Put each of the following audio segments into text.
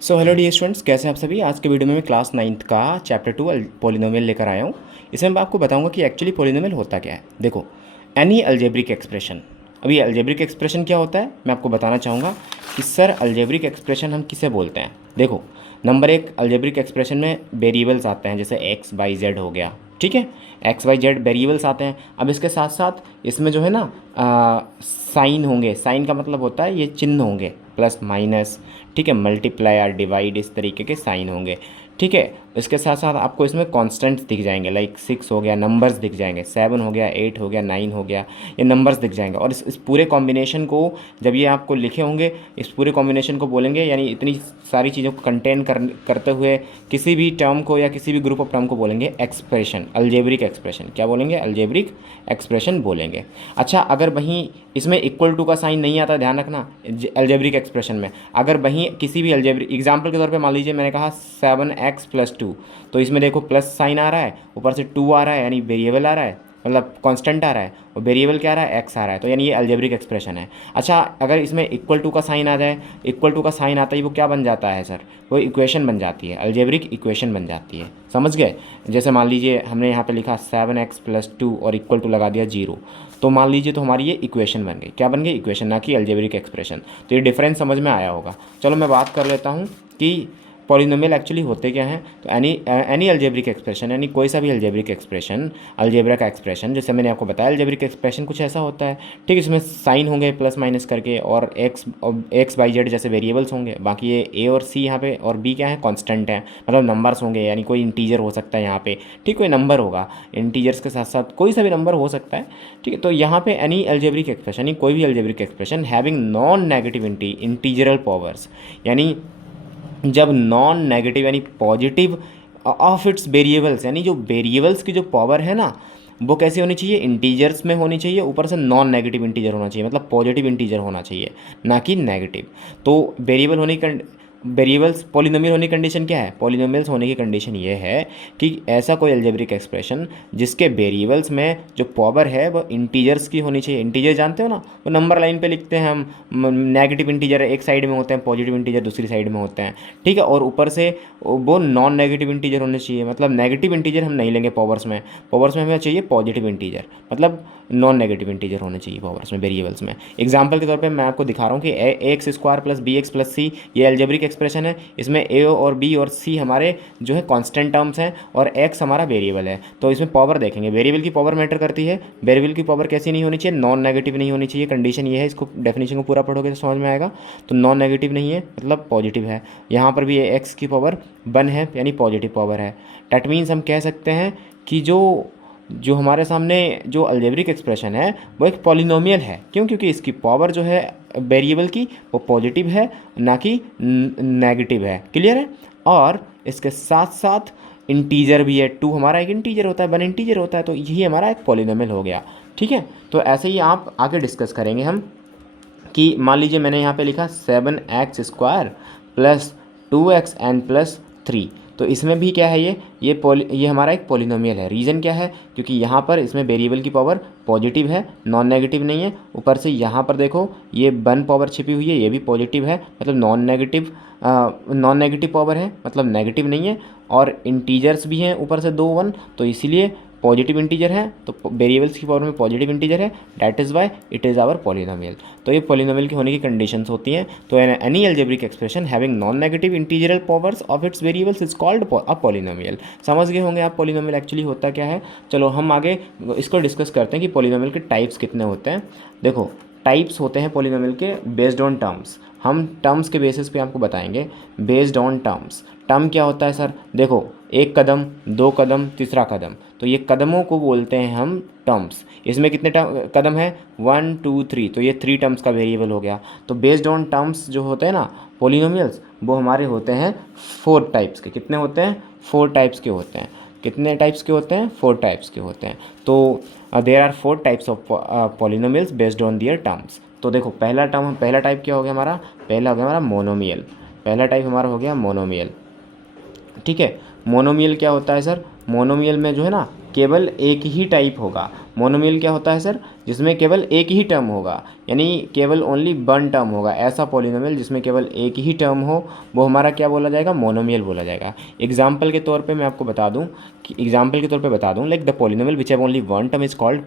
So hello dear students, कैसे हैं आप सभी। आज के वीडियो में मैं क्लास 9th का चैप्टर 2 पॉलिनोमियल लेकर आया हूँ। इसमें मैं आपको बताऊंगा कि एक्चुअली पॉलिनोमियल होता क्या है। देखो, एनी अलजेब्रिक एक्सप्रेशन। अभी अलजेब्रिक एक्सप्रेशन क्या होता है मैं आपको बताना चाहूँगा कि सर अलजेब्रिक एक्सप्रेशन हम किसे बोलते हैं। देखो, नंबर एक, अलजेब्रिक एक्सप्रेशन में वेरिएबल्स आते हैं, जैसे एक्स वाई जेड हो गया, ठीक है। एक्स वाई जेड वेरिएबल्स आते हैं। अब इसके साथ साथ इसमें जो है ना साइन होंगे। साइन का मतलब होता है ये चिन्ह होंगे, प्लस माइनस, ठीक है, मल्टीप्लाई और डिवाइड, इस तरीके के साइन होंगे, ठीक है। इसके साथ साथ आपको इसमें कॉन्स्टेंट्स दिख जाएंगे, लाइक 6 हो गया, नंबर्स दिख जाएंगे, 7 हो गया, 8 हो गया, 9 हो गया, ये नंबर्स दिख जाएंगे। और इस पूरे कॉम्बिनेशन को जब ये आपको लिखे होंगे, इस पूरे कॉम्बिनेशन को बोलेंगे, यानी इतनी सारी चीज़ों को कंटेन करते हुए किसी भी टर्म को या किसी भी ग्रुप ऑफ टर्म को बोलेंगे एक्सप्रेशन, अलजेब्रिक एक्सप्रेशन। क्या बोलेंगे? अलजेब्रिक एक्सप्रेशन बोलेंगे। अच्छा, अगर वहीं इसमें इक्वल टू का साइन नहीं आता, ध्यान रखना, अलजेब्रिक एक्सप्रेशन में अगर वहीं किसी भी अलजेब्रिक एग्जाम्पल के तौर पे मान लीजिए मैंने कहा 7x+2, तो इसमें देखो प्लस साइन आ रहा है, ऊपर से 2 आ रहा है, यानी वेरिएबल आ रहा है, मतलब कांस्टेंट आ रहा है, और वेरिएबल क्या आ रहा है? एक्स आ रहा है, तो यानी ये अलजेब्रिक एक्सप्रेशन है। अच्छा, अगर इसमें इक्वल टू का साइन आ जाए, इक्वल टू का साइन आता ही वो क्या बन जाता है सर? वो इक्वेशन बन जाती है, अलजेब्रिक इक्वेशन बन जाती है। समझ गए? जैसे मान लीजिए हमने यहाँ पे लिखा 7x+2 और इक्वल टू लगा दिया 0, तो मान लीजिए तो हमारी ये इक्वेशन बन गई। क्या बन गई? इक्वेशन, ना कि अलजेब्रिक एक्सप्रेशन। तो ये डिफरेंस समझ में आया होगा। चलो मैं बात कर लेता हूँ कि पॉलिनोमियल एक्चुअली होते क्या हैं। तो एनी अलजेब्रिक एक्सप्रेशन, यानी कोई सा भी अलजेब्रिक एक्सप्रेशन, अलजेब्रा का एक्सप्रेशन, जैसे मैंने आपको बताया अलजेब्रिक एक्सप्रेशन कुछ ऐसा होता है, ठीक है। इसमें साइन होंगे प्लस माइनस करके, और एक्स वाई जेड जैसे वेरिएबल्स होंगे। बाकी ये ए और सी यहाँ पे, और बी क्या है? कांस्टेंट है, मतलब नंबर्स होंगे, यानी कोई इंटीजर हो सकता है यहाँ पे, ठीक, कोई नंबर होगा, इंटीजर्स के साथ साथ कोई सा भी नंबर हो सकता है, ठीक है। तो यहाँ पे एनी अलजेब्रिक एक्सप्रेशन, यानी कोई भी algebraic expression having non negative integral powers, यानी जब नॉन नेगेटिव यानी पॉजिटिव ऑफ इट्स वेरिएबल्स, यानी जो वेरिएबल्स की जो पावर है ना, वो कैसी होनी चाहिए? इंटीजर्स में होनी चाहिए, ऊपर से नॉन नेगेटिव इंटीजर होना चाहिए, मतलब पॉजिटिव इंटीजर होना चाहिए, ना कि नेगेटिव। तो वेरिएबल होने की वेरिएबल्स पॉलिनोमियल होने की कंडीशन क्या है? पॉलिनोमियल्स होने की कंडीशन ये है कि ऐसा कोई अलजेब्रिक एक्सप्रेशन जिसके वेरिएबल्स में जो पावर है वो इंटीजर्स की होनी चाहिए। इंटीजर जानते हो ना, वो नंबर लाइन पे लिखते हैं हम, नेगेटिव इंटीजर एक साइड में होते हैं, पॉजिटिव इंटीजर दूसरी साइड में होते हैं, ठीक है। और ऊपर से वो नॉन नेगेटिव इंटीजर होने चाहिए, मतलब नेगेटिव इंटीजर हम नहीं लेंगे पावर्स में, पावर्स में हमें चाहिए पॉजिटिव इंटीजर, मतलब नॉन नेगेटिव इंटीजर होने चाहिए पावर्स में, वेरिएबल्स में। एग्जांपल के तौर पे मैं आपको दिखा रहा हूँ कि ax² + bx + c ये अलजेब्रिक एक्सप्रेशन है। इसमें a और b और c हमारे जो है कांस्टेंट टर्म्स हैं, और x हमारा वेरिएबल है। तो इसमें पावर देखेंगे, वेरिएबल की पावर मैटर करती है। वेरिएबल की पावर कैसी नहीं होनी चाहिए? नॉन नेगेटिव नहीं होनी चाहिए। कंडीशन ये है, इसको डेफिनेशन को पूरा पढ़ोगे तो समझ में आएगा। तो नॉन नेगेटिव नहीं है मतलब पॉजिटिव है। यहाँ पर भी ये x की पावर 1 है, यानी पॉजिटिव पावर है। डैट मीन्स हम कह सकते हैं कि जो जो हमारे सामने जो अलजेब्रिक एक्सप्रेशन है वो एक पॉलिनोमियल है। क्यों? क्योंकि इसकी पावर जो है वेरिएबल की वो पॉजिटिव है, ना कि नेगेटिव है। क्लियर है? और इसके साथ साथ इंटीजर भी है। 2 हमारा एक इंटीजर होता है, 1 इंटीजर होता है, तो यही हमारा एक पॉलिनोमियल हो गया, ठीक है। तो ऐसे ही आप आगे डिस्कस करेंगे हम कि मान लीजिए मैंने यहाँ पे लिखा 7x² + 2xn + 3, तो इसमें भी क्या है? ये हमारा एक पॉलिनोमियल है। रीज़न क्या है? क्योंकि यहाँ पर इसमें वेरिएबल की पावर पॉजिटिव है, नॉन नेगेटिव नहीं है। ऊपर से यहाँ पर देखो ये 1 पावर छिपी हुई है, ये भी पॉजिटिव है, मतलब नॉन नेगेटिव पावर है, मतलब नेगेटिव नहीं है। और इंटीजर्स भी हैं ऊपर से 2 1, तो इसीलिए पॉजिटिव इंटीजर है, तो वेरिएबल्स की पावर में पॉजिटिव इंटीजर है, that is why it is our polynomial. तो ये पॉलिनोमियल की होने की कंडीशंस होती हैं। तो any algebraic expression having non negative integral powers of its variables is called a polynomial. समझ गए होंगे आप पॉलिनोमियल एक्चुअली होता क्या है। चलो हम आगे इसको डिस्कस करते हैं कि पॉलिनोमियल के टाइप्स कितने होते हैं। देखो, टाइप्स होते हैं पॉलिनोमियल के बेस्ड ऑन टर्म्स। हम टर्म्स के बेसिस पे आपको बताएंगे, बेस्ड ऑन टर्म्स। टर्म क्या होता है सर? देखो, 1 कदम, 2 कदम, तीसरा कदम, तो ये कदमों को बोलते हैं हम टर्म्स। इसमें कितने कदम है? 1 2 3, तो ये 3 टर्म्स का वेरिएबल हो गया। तो बेस्ड ऑन टर्म्स जो होते हैं ना पॉलिनोमियल्स, वो हमारे होते हैं 4 टाइप्स के। कितने होते हैं? 4 टाइप्स के होते हैं। कितने टाइप्स के होते हैं? 4 टाइप्स के होते हैं। तो there are 4 types of polynomials based on their terms. तो देखो, पहला टाइप क्या हो गया हमारा? पहला हो गया हमारा मोनोमियल। पहला टाइप हमारा हो गया मोनोमियल, ठीक है। मोनोमियल क्या होता है सर? मोनोमियल में जो है ना केवल एक ही टाइप होगा। मोनोमियल क्या होता है सर? जिसमें केवल एक ही टर्म होगा, यानी केवल ओनली वन टर्म होगा। ऐसा पॉलिनोमियल जिसमें केवल एक ही टर्म हो वो हमारा क्या बोला जाएगा? मोनोमियल बोला जाएगा। एग्जाम्पल के तौर पे मैं आपको बता दूं like the polynomial which have only one term is called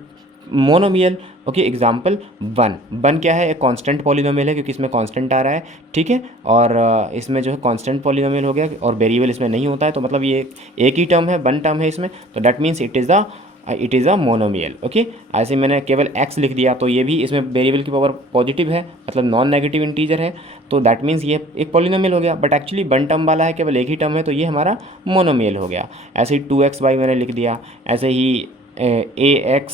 monomial. Okay, example one. One क्या है? एक कांस्टेंट पॉलिनोमियल है क्योंकि इसमें कांस्टेंट आ रहा है, ठीक है। और इसमें जो है कांस्टेंट पॉलिनोमियल हो गया और वेरिएबल इसमें नहीं होता है, तो मतलब ये एक ही टर्म है, वन टर्म है इसमें, तो that means it is a monomial. Okay, ऐसे मैंने केवल x लिख दिया तो ये भी इसमें वेरिएबल की पावर पॉजिटिव है, मतलब नॉन नेगेटिव इंटीजर है, तो दैट मीन्स ये एक पॉलिनोमियल हो गया। बट एक्चुअली वन टर्म वाला है, केवल एक ही टर्म है, तो ये हमारा मोनोमियल हो गया। ऐसे ही 2xy मैंने लिख दिया, ऐसे ही ax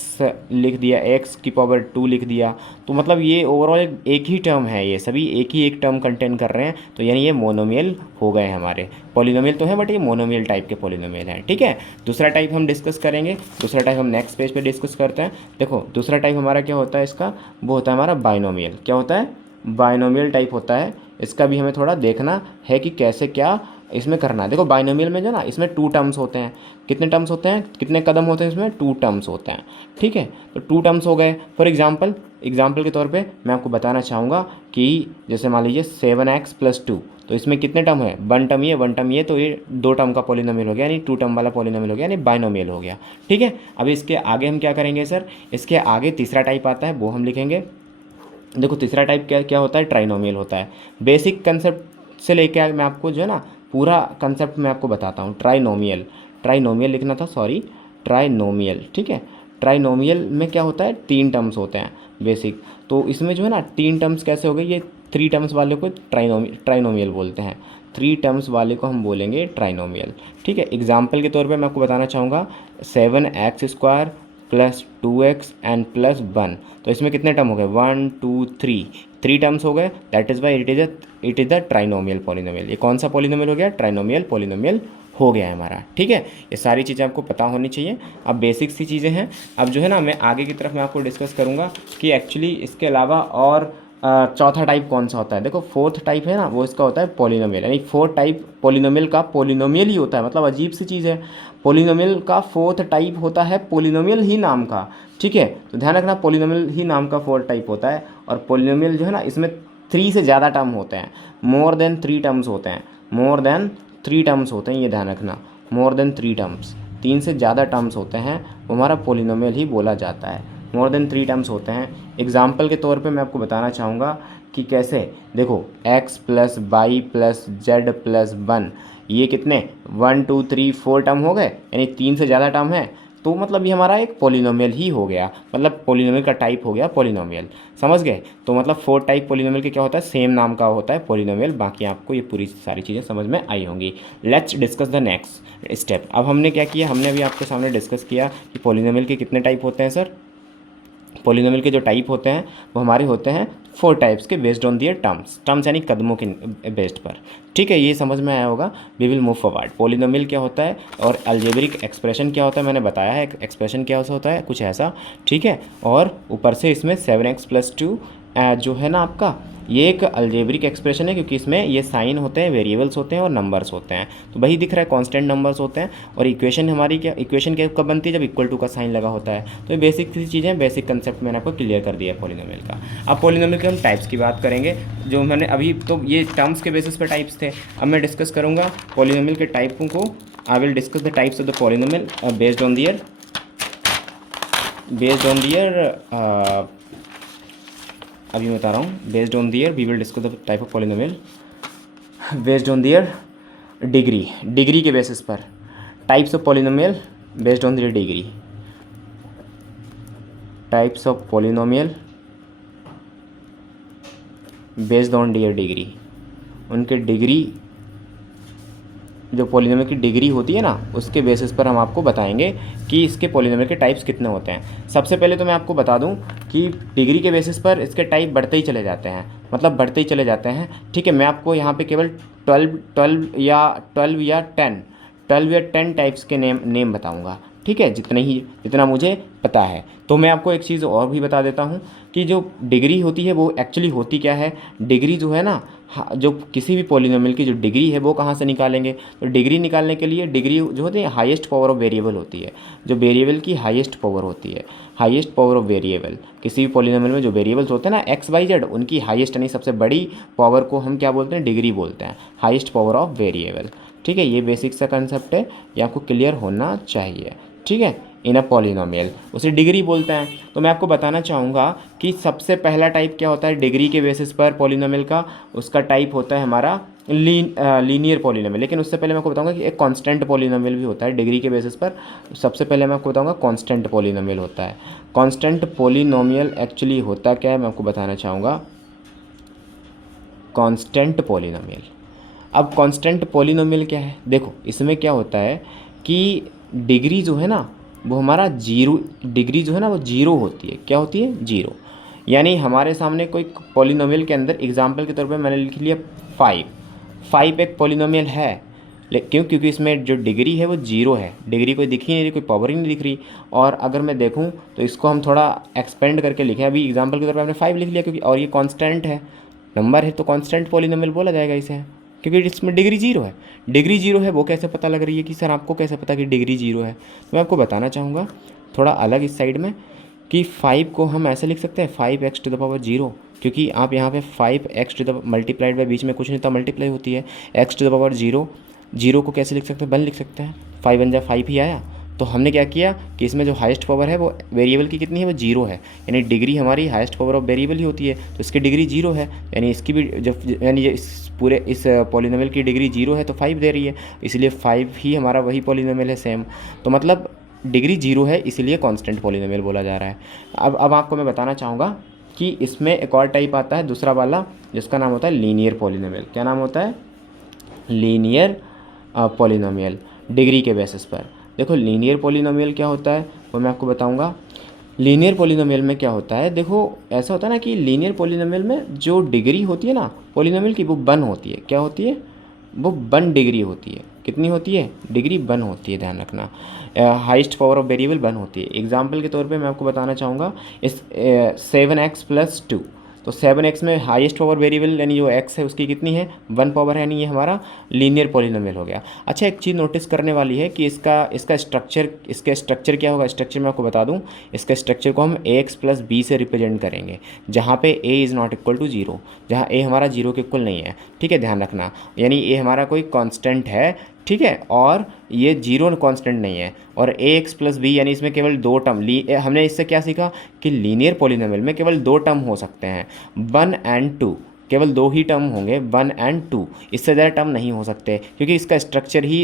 लिख दिया, x की पावर 2 लिख दिया, तो मतलब ये ओवरऑल एक ही टर्म है, ये सभी एक टर्म कंटेन कर रहे हैं, तो यानी ये मोनोमियल हो गए हमारे। पॉलिनोमियल तो है बट ये मोनोमियल टाइप के पॉलिनोमियल हैं, ठीक है। दूसरा टाइप हम डिस्कस करेंगे, दूसरा टाइप हम नेक्स्ट पेज पे डिस्कस करते हैं। देखो दूसरा टाइप हमारा क्या होता है इसका? वो होता है हमारा बाइनोमियल। क्या होता है? बाइनोमियल टाइप होता है। इसका भी हमें थोड़ा देखना है कि कैसे क्या इसमें करना है। देखो बाइनोमियल में जो ना, इसमें टू टर्म्स होते हैं। कितने टर्म्स होते हैं? कितने कदम होते हैं इसमें? टू टर्म्स होते हैं, ठीक है। तो टू टर्म्स हो गए। फॉर एग्जाम्पल के तौर पे मैं आपको बताना चाहूँगा कि जैसे मान लीजिए 7x + 2, तो इसमें कितने टर्म है? वन टर्म ये, तो ये दो टर्म का पॉलिनोमियल हो गया, यानी टू टर्म वाला पॉलिनोमियल हो गया, यानी बाइनोमियल हो गया, ठीक है। अब इसके आगे हम क्या करेंगे सर? इसके आगे तीसरा टाइप आता है, वो हम लिखेंगे। देखो तीसरा टाइप क्या क्या होता है? ट्राइनोमियल होता है। बेसिक कंसेप्ट से लेकर मैं आपको जो है ना पूरा कंसेप्ट मैं आपको बताता हूँ। ट्राइनोमियल लिखना था, सॉरी, ट्राइनोमियल, ठीक है। ट्राइनोमियल में क्या होता है? तीन टर्म्स होते हैं बेसिक। तो इसमें जो है ना तीन टर्म्स कैसे हो गए? ये थ्री टर्म्स वाले को ट्राइनोमियल बोलते हैं। थ्री टर्म्स वाले को हम बोलेंगे ट्राइनोमियल, ठीक है। एग्जाम्पल के तौर पे मैं आपको बताना चाहूँगा 7x² + 2x एंड +1, तो इसमें कितने टर्म हो गए? 1 2 3, थ्री टर्म्स हो गए। That is why it is the trinomial polynomial. ये कौन सा पॉलिनोमियल हो गया? ट्राइनोमियल पॉलिनोमियल हो गया है हमारा, ठीक है। ये सारी चीज़ें आपको पता होनी चाहिए। अब बेसिक सी चीज़ें हैं। अब जो है ना मैं आगे की तरफ मैं आपको डिस्कस करूँगा कि एक्चुअली इसके अलावा और चौथा टाइप कौन सा होता है। देखो फोर्थ टाइप है ना, वो इसका होता है पॉलिनोमियल, यानी फोर्थ टाइप पॉलिनोमियल का पॉलिनोमियल ही होता है। मतलब अजीब सी चीज़ है, पॉलिनोमियल का फोर्थ टाइप होता है पॉलिनोमियल ही नाम का, ठीक है। तो ध्यान रखना, पॉलिनोमियल ही नाम का फोर्थ टाइप होता है। और पॉलिनोमियल जो है ना इसमें 3 से ज़्यादा टर्म होते हैं, मोर देन 3 टर्म्स होते हैं, मोर देन 3 टर्म्स होते हैं, ये ध्यान रखना, मोर देन 3 टर्म्स, 3 से ज़्यादा टर्म्स होते हैं, वो हमारा पॉलिनोमियल ही बोला जाता है। मोर देन 3 टर्म्स होते हैं। एग्जाम्पल के तौर पे मैं आपको बताना चाहूँगा कि कैसे। देखो x + y + z + 1, ये कितने 1 2 3 4 टर्म हो गए, यानी 3 से ज़्यादा टर्म है, तो मतलब ये हमारा एक पॉलिनोमियल ही हो गया, मतलब पॉलिनोमियल का टाइप हो गया पॉलिनोमियल, समझ गए। तो मतलब फोर टाइप पॉलिनोमियल के क्या होता है? सेम नाम का होता है पॉलिनोमियल। बाकी आपको ये पूरी सारी चीज़ें समझ में आई होंगी। Let's discuss the next step. अब हमने क्या किया? हमने अभी आपके सामने डिस्कस किया कि पॉलिनोमियल के कितने टाइप होते हैं सर। पॉलिनोमियल के जो टाइप होते हैं वो हमारे होते हैं 4 टाइप्स के, बेस्ड ऑन दियर टर्म्स यानी कदमों के बेस्ड पर, ठीक है। ये समझ में आया होगा। We will move forward. Polynomial क्या होता है और अलजेब्रिक एक्सप्रेशन क्या होता है, मैंने बताया है। एक्सप्रेशन क्या होता है, कुछ ऐसा, ठीक है। और ऊपर से इसमें 7x + 2 जो है ना आपका, ये एक अलजेब्रिक एक्सप्रेशन है क्योंकि इसमें ये साइन होते हैं, वेरिएबल्स होते हैं और नंबर्स होते हैं। तो वही दिख रहा है, कांस्टेंट नंबर्स होते हैं। और इक्वेशन हमारी क्या, इक्वेशन क्या कब बनती है? जब इक्वल टू का साइन लगा होता है। तो ये बेसिक सी चीज़ें, बेसिक कंसेप्ट मैंने आपको क्लियर कर दिया है पॉलिनोमियल का। अब पॉलिनोमियल के हम टाइप्स की बात करेंगे, जो मैंने अभी तो ये टर्म्स के बेसिस पर टाइप्स थे। अब मैं डिस्कस करूँगा पॉलिनोमियल के टाइपों को। I will discuss the types of the polynomial based on their अभी मैं बता रहा हूँ, based on their we will discuss the type of polynomial based on their degree के बेसिस पर। Types of polynomial based on their degree, types of polynomial based on their degree, उनके degree, जो polynomial की degree होती है ना, उसके basis पर हम आपको बताएंगे कि इसके पॉलिनोमियल के टाइप्स कितने होते हैं। सबसे पहले तो मैं आपको बता दूं कि डिग्री के बेसिस पर इसके टाइप बढ़ते ही चले जाते हैं, मतलब बढ़ते ही चले जाते हैं, ठीक है। मैं आपको यहाँ पे केवल 12 या 10 टाइप्स के नेम बताऊँगा, ठीक है, जितना मुझे पता है। तो मैं आपको एक चीज़ और भी बता देता हूँ कि जो डिग्री होती है वो एक्चुअली होती क्या है। डिग्री जो है ना हाँ, जो किसी भी पॉलिनोमियल की जो डिग्री है वो कहाँ से निकालेंगे, तो डिग्री निकालने के लिए डिग्री जो होती है हाईएस्ट पावर ऑफ वेरिएबल होती है, जो वेरिएबल की हाईएस्ट पावर होती है, हाईएस्ट पावर ऑफ वेरिएबल। किसी भी पॉलिनोमियल में जो वेरिएबल्स होते हैं ना एक्स वाई जेड, उनकी हाईएस्ट यानी सबसे बड़ी पावर को हम क्या बोलते हैं, डिग्री बोलते हैं, हाईएस्ट पावर ऑफ वेरिएबल। ठीक है, ये बेसिक सा कंसेप्ट है, ये आपको क्लियर होना चाहिए। ठीक है, इन अ पॉलिनोमियल उसे डिग्री बोलते हैं। तो मैं आपको बताना चाहूँगा कि सबसे पहला टाइप क्या होता है डिग्री के बेसिस पर पॉलिनोमियल का, उसका टाइप होता है हमारा लीनियर पॉलिनोमियल। लेकिन उससे पहले मैं आपको बताऊंगा कि एक कांस्टेंट पॉलिनोमियल भी होता है डिग्री के बेसिस पर। सबसे पहले मैं आपको बताऊंगा कांस्टेंट पॉलिनोमियल होता है। कांस्टेंट पॉलिनोमियल एक्चुअली होता क्या है मैं आपको बताना चाहूँगा। कांस्टेंट पॉलिनोमियल, अब कांस्टेंट पॉलिनोमियल क्या है, देखो इसमें क्या होता है कि डिग्री जो है ना वो हमारा जीरो, डिग्री जो है ना वो जीरो होती है। क्या होती है, जीरो। यानी हमारे सामने कोई पॉलिनोमियल के अंदर एग्जांपल के तौर पे मैंने लिख लिया 5, 5 एक पॉलिनोमियल है। क्योंकि इसमें जो डिग्री है वो जीरो है, डिग्री कोई दिख ही नहीं रही, कोई पावर ही नहीं दिख रही। और अगर मैं देखूँ तो इसको हम थोड़ा एक्सपेंड करके लिखें, अभी एग्जाम्पल के तौर पर हमने 5 लिख लिया क्योंकि, और ये कॉन्स्टेंट है, नंबर है, तो कांस्टेंट पॉलिनोमियल बोला जाएगा इसे, क्योंकि इसमें डिग्री जीरो है। डिग्री जीरो है वो कैसे पता लग रही है कि सर आपको कैसे पता कि डिग्री जीरो है, तो मैं आपको बताना चाहूँगा थोड़ा अलग इस साइड में कि 5 को हम ऐसे लिख सकते हैं 5x to the power zero, क्योंकि आप यहाँ पे 5x to the multiplied by बीच में कुछ नहीं था, मल्टीप्लाई होती है, x to the power zero, zero को कैसे लिख सकते हैं, 1 लिख सकते हैं, 5 1 जा 5 ही आया। तो हमने क्या किया कि इसमें जो हाईएस्ट पावर है वो वेरिएबल की कितनी है, वो जीरो है, यानी डिग्री हमारी हाईएस्ट पावर ऑफ वेरिएबल ही होती है, तो इसकी डिग्री जीरो है, यानी इसकी भी जब यानी इस पूरे इस पॉलिनोमियल की डिग्री जीरो है तो 5 दे रही है, इसलिए 5 ही हमारा वही पॉलिनोमियल है सेम। तो मतलब डिग्री जीरो है, इसीलिए कांस्टेंट पॉलिनोमियल बोला जा रहा है। अब आपको मैं बताना चाहूँगा कि इसमें एक और टाइप आता है दूसरा वाला, जिसका नाम होता है लीनियर पॉलिनोमियल। क्या नाम होता है, लीनियर पॉलिनोमियल, डिग्री के बेसिस पर। देखो लीनियर पॉलिनोमियल क्या होता है वो मैं आपको बताऊंगा। लीनियर पॉलिनोमियल में क्या होता है, देखो ऐसा होता है ना कि लीनियर पॉलिनोमियल में जो डिग्री होती है ना पॉलिनोमियल की, वो 1 होती है। क्या होती है, वो 1 डिग्री होती है। कितनी होती है, डिग्री 1 होती है, ध्यान रखना। हाईएस्ट पावर ऑफ वेरिएबल 1 होती है। एग्जाम्पल के तौर पे मैं आपको बताना चाहूँगा इस 7x प्लस 2, तो 7x में हाईएस्ट पावर वेरिएबल यानी जो x है उसकी कितनी है, 1 पावर है, यानी ये हमारा लीनियर पॉलिनोमियल हो गया। अच्छा एक चीज़ नोटिस करने वाली है कि इसका स्ट्रक्चर क्या होगा, स्ट्रक्चर मैं आपको बता दूं, इसका स्ट्रक्चर को हम ax प्लस b से रिप्रेजेंट करेंगे, जहाँ पे a is not equal to zero, जहाँ a हमारा जीरो के इक्वल नहीं है। ठीक है, ध्यान रखना, यानी a हमारा कोई कांस्टेंट है, ठीक है, और ये जीरो कांस्टेंट नहीं है। और ax प्लस बी यानी इसमें केवल 2 टर्म, हमने इससे क्या सीखा कि लीनियर पॉलिनोमियल में केवल 2 टर्म हो सकते हैं, 1 एंड 2, केवल 2 ही टर्म होंगे, 1 एंड 2, इससे ज़्यादा टर्म नहीं हो सकते, क्योंकि इसका स्ट्रक्चर ही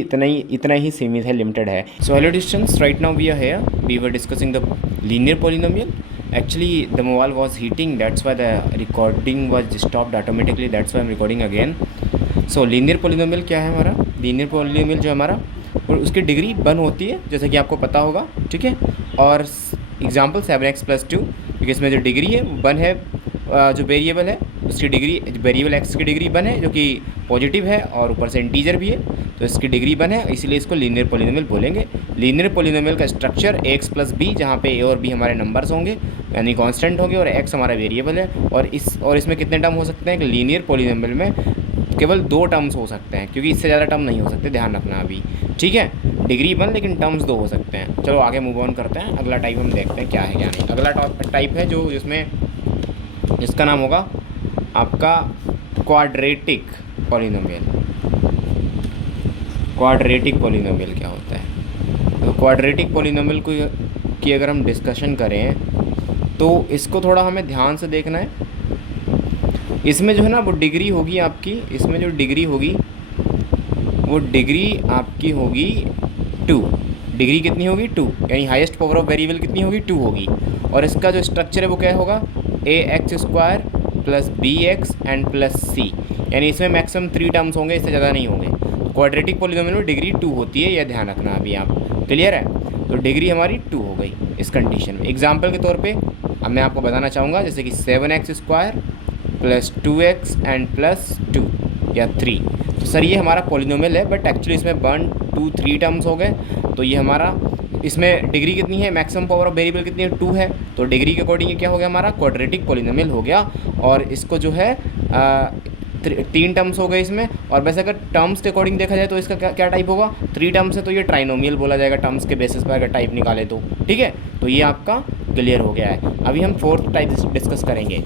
इतना ही सीमित है, लिमिटेड है। So hello distance, right now we are here, we were discussing the linear polynomial. Actually, the mobile was heating, that's why the recording was stopped automatically, that's why I'm recording again. So linear polynomial क्या है हमारा, linear polynomial जो हमारा, और उसकी degree 1 होती है, जैसे कि आपको पता होगा, ठीक है। और एग्जाम्पल 7x प्लस 2, क्योंकि इसमें जो डिग्री है 1 है, जो वेरिएबल है उसकी डिग्री, वेरिएबल x की डिग्री 1 है जो कि पॉजिटिव है और ऊपर से इंटीजर भी है, तो इसकी डिग्री 1 है, इसीलिए इसको लीनियर पॉलिनोमियल बोलेंगे। लीनियर पॉलिनोमियल का स्ट्रक्चर x प्लस बी, जहाँ पे a और b हमारे नंबर्स होंगे यानी कांस्टेंट होंगे, और x हमारा वेरिएबल है। और इसमें कितने टर्म हो सकते हैं, कि लीनियर पॉलिनोमियल में केवल 2 टर्म्स हो सकते हैं, क्योंकि इससे ज़्यादा टर्म नहीं हो सकते, ध्यान रखना अभी, ठीक है। डिग्री 1 लेकिन टर्म्स 2 हो सकते हैं। चलो आगे मूव ऑन करते हैं, अगला टाइप हम देखते हैं क्या है क्या नहीं। अगला टाइप है जो जिसका नाम होगा आपका क्वाड्रेटिक पॉलिनोमियल। क्वाड्रेटिक पॉलिनोमियल क्या होता है, तो क्वाड्रेटिक पॉलिनोमियल की अगर हम डिस्कशन करें तो इसको थोड़ा हमें ध्यान से देखना है। इसमें जो है ना वो डिग्री होगी आपकी, इसमें जो डिग्री होगी वो डिग्री आपकी होगी 2। डिग्री कितनी होगी, 2, यानी हाईएस्ट पावर ऑफ वेरिएबल कितनी होगी, 2 होगी। और इसका जो स्ट्रक्चर है वो क्या होगा, ax² plus bx and plus c, यानी इसमें मैक्सिमम 3 टर्म्स होंगे, इससे ज़्यादा नहीं होंगे। क्वाड्रेटिक पॉलिनोमियल में डिग्री 2 होती है, यह ध्यान रखना अभी आप, क्लियर है। तो डिग्री हमारी 2 हो गई इस कंडीशन में। एग्जाम्पल के तौर पे अब मैं आपको बताना चाहूँगा, जैसे कि 7x² plus 2x and plus 2 या 3। तो सर ये हमारा पॉलिनोमियल है, बट एक्चुअली इसमें 1 2 3 टर्म्स हो गए, तो ये हमारा, इसमें डिग्री कितनी है, मैक्सिमम पावर ऑफ वेरिएबल कितनी है, 2 है, तो डिग्री के अकॉर्डिंग ये क्या हो गया, हमारा क्वाड्रेटिक पॉलिनोमियल हो गया। और इसको जो है तीन टर्म्स हो गए इसमें। और वैसे अगर टर्म्स के अकॉर्डिंग देखा जाए तो इसका क्या क्या टाइप होगा, थ्री टर्म्स है तो ये ट्राइनोमियल बोला जाएगा टर्म्स के बेसिस पर अगर टाइप निकाले तो। ठीक है, तो ये आपका क्लियर हो गया है। अभी हम फोर्थ टाइप डिस्कस करेंगे।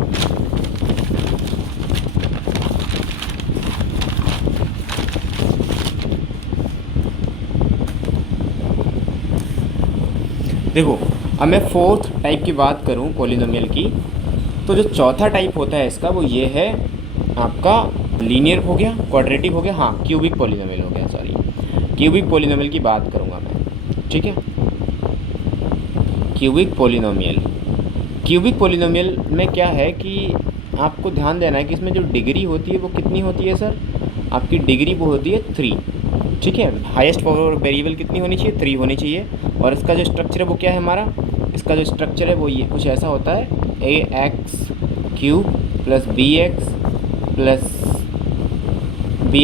देखो, अब मैं फोर्थ टाइप की बात करूं पॉलिनोमियल की, तो जो चौथा टाइप होता है इसका वो ये है आपका लीनियर हो गया, क्वाड्रेटिक हो गया, हाँ क्यूबिक पॉलिनोमियल हो गया, सॉरी क्यूबिक पॉलिनोमियल की बात करूंगा मैं। ठीक है, क्यूबिक पॉलिनोमियल, क्यूबिक पॉलिनोमियल में क्या है कि आपको ध्यान देना है कि इसमें जो डिग्री होती है वो कितनी होती है सर, आपकी डिग्री वो होती है 3। ठीक है, हाईएस्ट पावर वेरिएबल कितनी होनी चाहिए, 3 होनी चाहिए। और इसका जो स्ट्रक्चर है वो क्या है हमारा, इसका जो स्ट्रक्चर है वो ये कुछ ऐसा होता है, a x cube plus b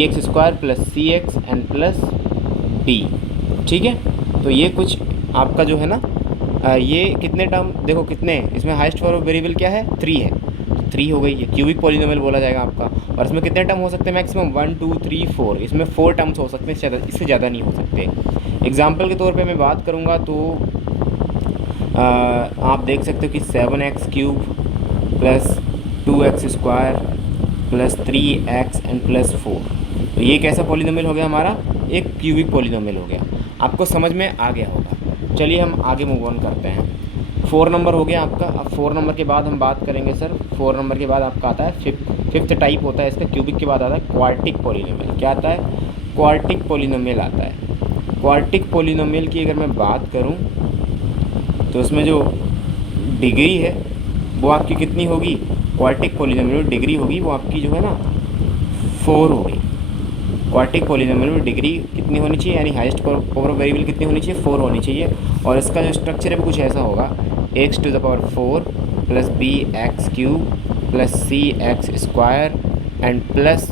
x square plus c x and plus b. ठीक है, तो ये कुछ आपका जो है ना, ये कितने टर्म देखो कितने, इसमें हाईएस्ट पावर वेरिएबल क्या है, 3 है, 3 हो गई, ये क्यूबिक पॉलिनोमियल बोला जाएगा आपका। और इसमें कितने टर्म हो सकते हैं, मैक्सिमम 1 2 3 4, इसमें 4 टर्म्स हो सकते हैं, इससे ज़्यादा नहीं हो सकते। एग्जाम्पल के तौर पे मैं बात करूँगा तो आप देख सकते हो कि 7x cube plus 2x square plus 3x and plus 4, तो ये कैसा पॉलिनोमियल हो गया हमारा, एक क्यूबिक पॉलिनोमियल हो गया। आपको समझ में आ गया होगा। चलिए हम आगे मूव ऑन करते हैं। 4 नंबर हो गया आपका। अब 4 नंबर के बाद हम बात करेंगे सर, 4 नंबर के बाद आपका आता है फिफ्थ टाइप होता है इसका, क्यूबिक के बाद आता है क्वार्टिक पॉलिनोमियल। क्या आता है, क्वार्टिक पॉलिनोमियल आता है। क्वार्टिक पॉलिनोमियल की अगर मैं बात करूं तो उसमें जो डिग्री है वो आपकी कितनी होगी, क्वार्टिक पॉलिनोमियल में डिग्री होगी वो आपकी जो है ना 4 होगी। क्वार्टिक पॉलिनोमियल में डिग्री कितनी होनी चाहिए, यानी हाईएस्ट पावर वेरिएबल कितनी होनी चाहिए, 4 होनी चाहिए। और इसका जो स्ट्रक्चर है वो कुछ ऐसा होगा, x to the power 4 plus b x cube plus c x square and plus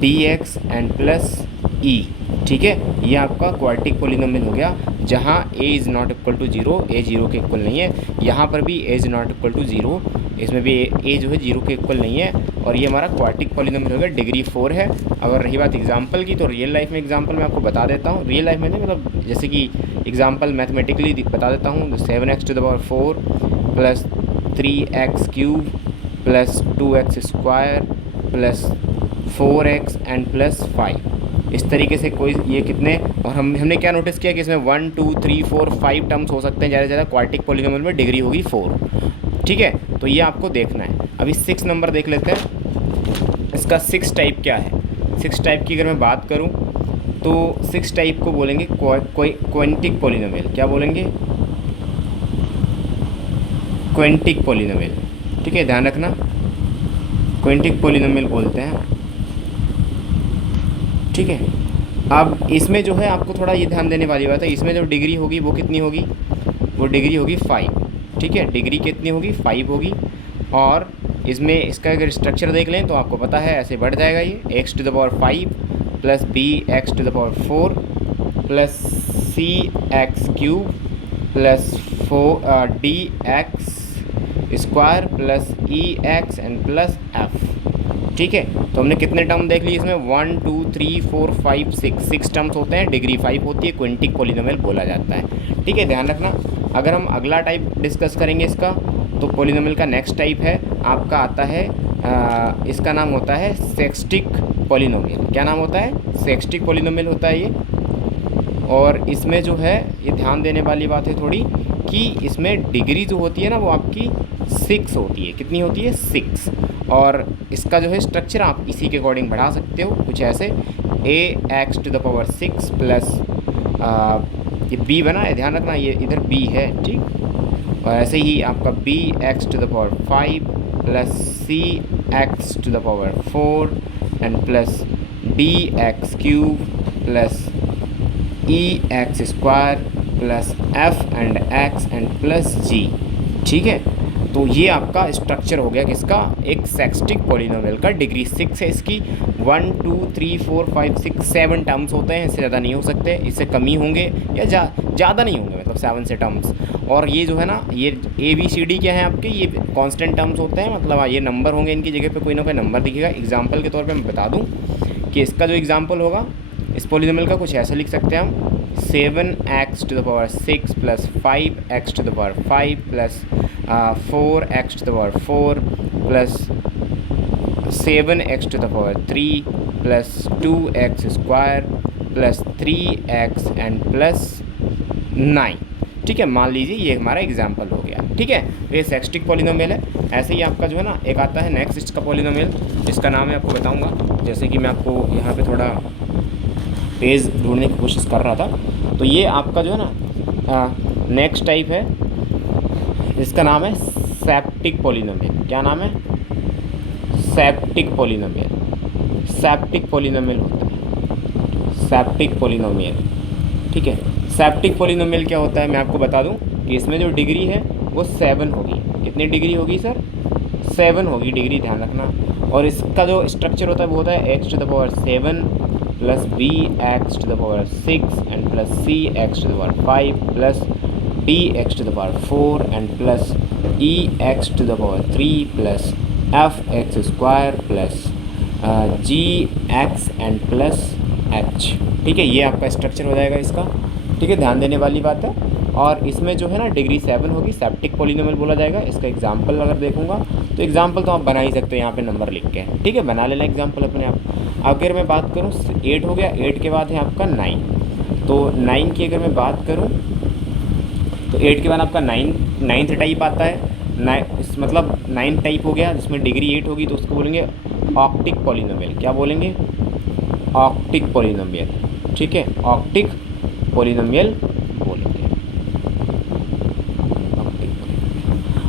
d x and plus e. ठीक है, ये आपका क्वार्टिक पॉलिनोमियल हो गया, जहाँ a is not equal to 0, a 0 के इक्वल नहीं है। यहाँ पर भी a is not equal to 0, इसमें भी a जो है 0 के इक्वल नहीं है। और ये हमारा क्वार्टिक पॉलिनोमियल हो गया, डिग्री 4 है। अगर रही बात एग्जांपल की, तो रियल लाइफ में एग्जांपल मैं आपको बता देता हूँ। रियल लाइफ में नहीं, मतलब जैसे कि एग्जांपल मैथमेटिकली बता देता हूँ। 7x to the power 4 plus 3x cube plus 2x square plus 4x and plus 5, इस तरीके से कोई ये कितने। और हमने क्या नोटिस किया कि इसमें 1 2 3 4 5 टर्म्स हो सकते हैं ज़्यादा से ज़्यादा। क्वार्टिक पॉलिनोमियल में डिग्री होगी 4। ठीक है, तो ये आपको देखना है। अभी 6 नंबर देख लेते हैं, इसका 6 टाइप क्या है। 6 टाइप की अगर मैं बात करूं तो 6 टाइप को बोलेंगे क्वांटिक पॉलिनोमियल। क्या बोलेंगे, क्वांटिक पॉलिनोमियल। ठीक है, ध्यान रखना, क्वांटिक पॉलिनोमियल बोलते हैं। ठीक है, अब इसमें जो है आपको थोड़ा ये ध्यान देने वाली बात है, इसमें जो डिग्री होगी वो कितनी होगी, वो डिग्री होगी 5। ठीक है, डिग्री कितनी होगी, 5 होगी। और इसमें इसका अगर स्ट्रक्चर देख लें तो आपको पता है ऐसे बढ़ जाएगा, ये x to the power 5 plus b x to the power 4 plus c x cube plus 4 d x square plus e x and plus f. ठीक है, तो हमने कितने टर्म देख लिए इसमें, 1 2 3 4 5 6 टर्म्स होते हैं, डिग्री 5 होती है, क्वांटिक पॉलिनोमियल बोला जाता है। ठीक है, ध्यान रखना। अगर हम अगला टाइप डिस्कस करेंगे इसका, तो पॉलिनोमियल का नेक्स्ट टाइप है आपका आता है, इसका नाम होता है सेक्स्टिक पॉलिनोमियल। क्या नाम होता है, सेक्स्टिक पॉलिनोमियल होता है ये। और इसमें जो है ये ध्यान देने वाली बात है थोड़ी, कि इसमें डिग्री जो होती है ना वो आपकी 6 होती है। कितनी होती है, 6। और इसका जो है स्ट्रक्चर आप इसी के अकॉर्डिंग बढ़ा सकते हो, कुछ ऐसे a x to the power 6 plus ये b बना है, ध्यान रखना ये इधर b है। ठीक, और ऐसे ही आपका b x to the power 5 plus c x to the power 4 and plus d x cube plus e x square plus f and x and plus g। ठीक है, तो ये आपका स्ट्रक्चर हो गया किसका, एक सेक्सटिक पॉलिनोमियल का। डिग्री 6 है इसकी, 1 2 3 4 5 6 7 टर्म्स होते हैं, इससे ज़्यादा नहीं हो सकते, इससे कम ही होंगे या ज़्यादा नहीं होंगे, मतलब 7 से टर्म्स। और ये जो है ना, ये ABCD क्या है आपके, ये कांस्टेंट टर्म्स होते हैं, मतलब ये नंबर होंगे, इनकी जगह पे कोई ना कोई नंबर दिखेगा। एग्जांपल के तौर पे मैं बता दूं कि इसका जो एग्जांपल होगा इस पॉलिनोमियल का, कुछ ऐसा लिख सकते हैं हम, 7x⁻6 + 5x⁻5 + 4x⁻4 + 7x⁻3 + 2x² + 3x and +9। ठीक है, मान लीजिए ये हमारा एग्जाम्पल हो गया। ठीक है, तो ये सेक्सटिक पॉलिनोमियल है। ऐसे ही आपका जो है ना एक आता है नेक्स्ट इसका पॉलिनोमियल, जिसका नाम मैं आपको बताऊंगा। जैसे कि मैं आपको यहाँ पे थोड़ा पेज ढूंढने की कोशिश कर रहा था, तो ये आपका जो है ना नेक्स्ट टाइप है, इसका नाम है सेप्टिक पॉलिनोमियल। क्या नाम है, सेप्टिक पॉलिनोमियल। सेप्टिक पॉलिनोमियल होता है, सेप्टिक पॉलिनोमियल। ठीक है, सेप्टिक पॉलिनोमियल क्या होता है मैं आपको बता दूं कि इसमें जो डिग्री है वो 7 होगी। कितनी डिग्री होगी सर, 7 होगी डिग्री, ध्यान रखना। और इसका जो स्ट्रक्चर होता है वो होता है x⁻7 + bx⁻6 and +cx⁻5 + dx⁻4 and +ex⁻3 + fx² + gx and +h। ठीक है, ये आपका स्ट्रक्चर हो जाएगा इसका। ठीक है, ध्यान देने वाली बात है। और इसमें जो है ना डिग्री 7 होगी, सेप्टिक पॉलिनोमियल बोला जाएगा। इसका एग्जांपल अगर देखूंगा तो एग्जांपल तो आप बना ही सकते हो यहाँ पे नंबर लिख के। ठीक है, बना लेना एग्जांपल अपने आप। अगर मैं बात करूँ 8 हो गया, 8 के बाद है आपका 9। तो 9 की अगर मैं बात करूँ तो 8 के बाद आपका 9th टाइप आता है। मतलब 9 टाइप हो गया जिसमें डिग्री 8 होगी, तो उसको बोलेंगे ऑक्टिक पॉलिनोमियल। क्या बोलेंगे, ऑक्टिक पॉलिनोमियल। ठीक है, ऑक्टिक पॉलिनोमियल बोलेंगे।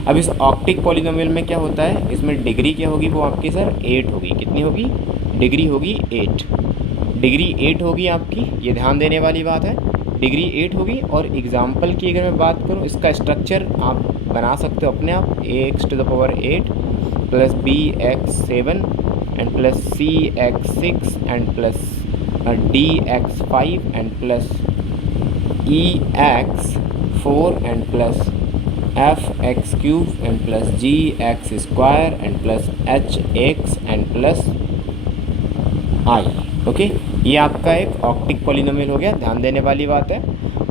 अब इस ऑक्टिक पॉलिनोमियल में क्या होता है, इसमें डिग्री क्या होगी वो आपकी सर 8 होगी। कितनी होगी, डिग्री होगी 8। डिग्री 8 होगी आपकी, ये ध्यान देने वाली बात है, डिग्री 8 होगी। और एग्जाम्पल की अगर मैं बात करूँ, इसका स्ट्रक्चर आप बना सकते हो अपने आप, ax⁸ + bx7 and +cx6 and +dx5 and +ex4 and +fx³ and +gx² and +hx and +i। Okay, ये आपका एक ऑक्टिक पॉलिनोमियल हो गया, ध्यान देने वाली बात है।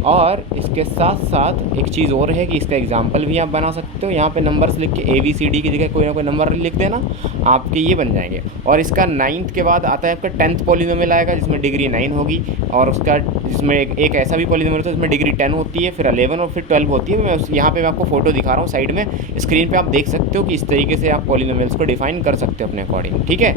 और इसके साथ साथ एक चीज़ और है कि इसका एग्जाम्पल भी आप बना सकते हो। यहाँ पे नंबर्स लिख के ABCD की जगह कोई ना कोई नंबर लिख देना, आपके ये बन जाएंगे। और इसका 9th के बाद आता है आपका 10th पॉलिनोमियल आएगा, जिसमें डिग्री 9 होगी। और उसका जिसमें एक ऐसा भी पॉलिनोमियल होता है जिसमें डिग्री 10 होती है, फिर 11 और फिर 12 होती है। मैं यहाँ पे मैं आपको फोटो दिखा रहा हूँ साइड में, स्क्रीन पर आप देख सकते हो कि इस तरीके से आप पॉलिनोमियल्स को डिफाइन कर सकते हो अपने अकॉर्डिंग। ठीक है,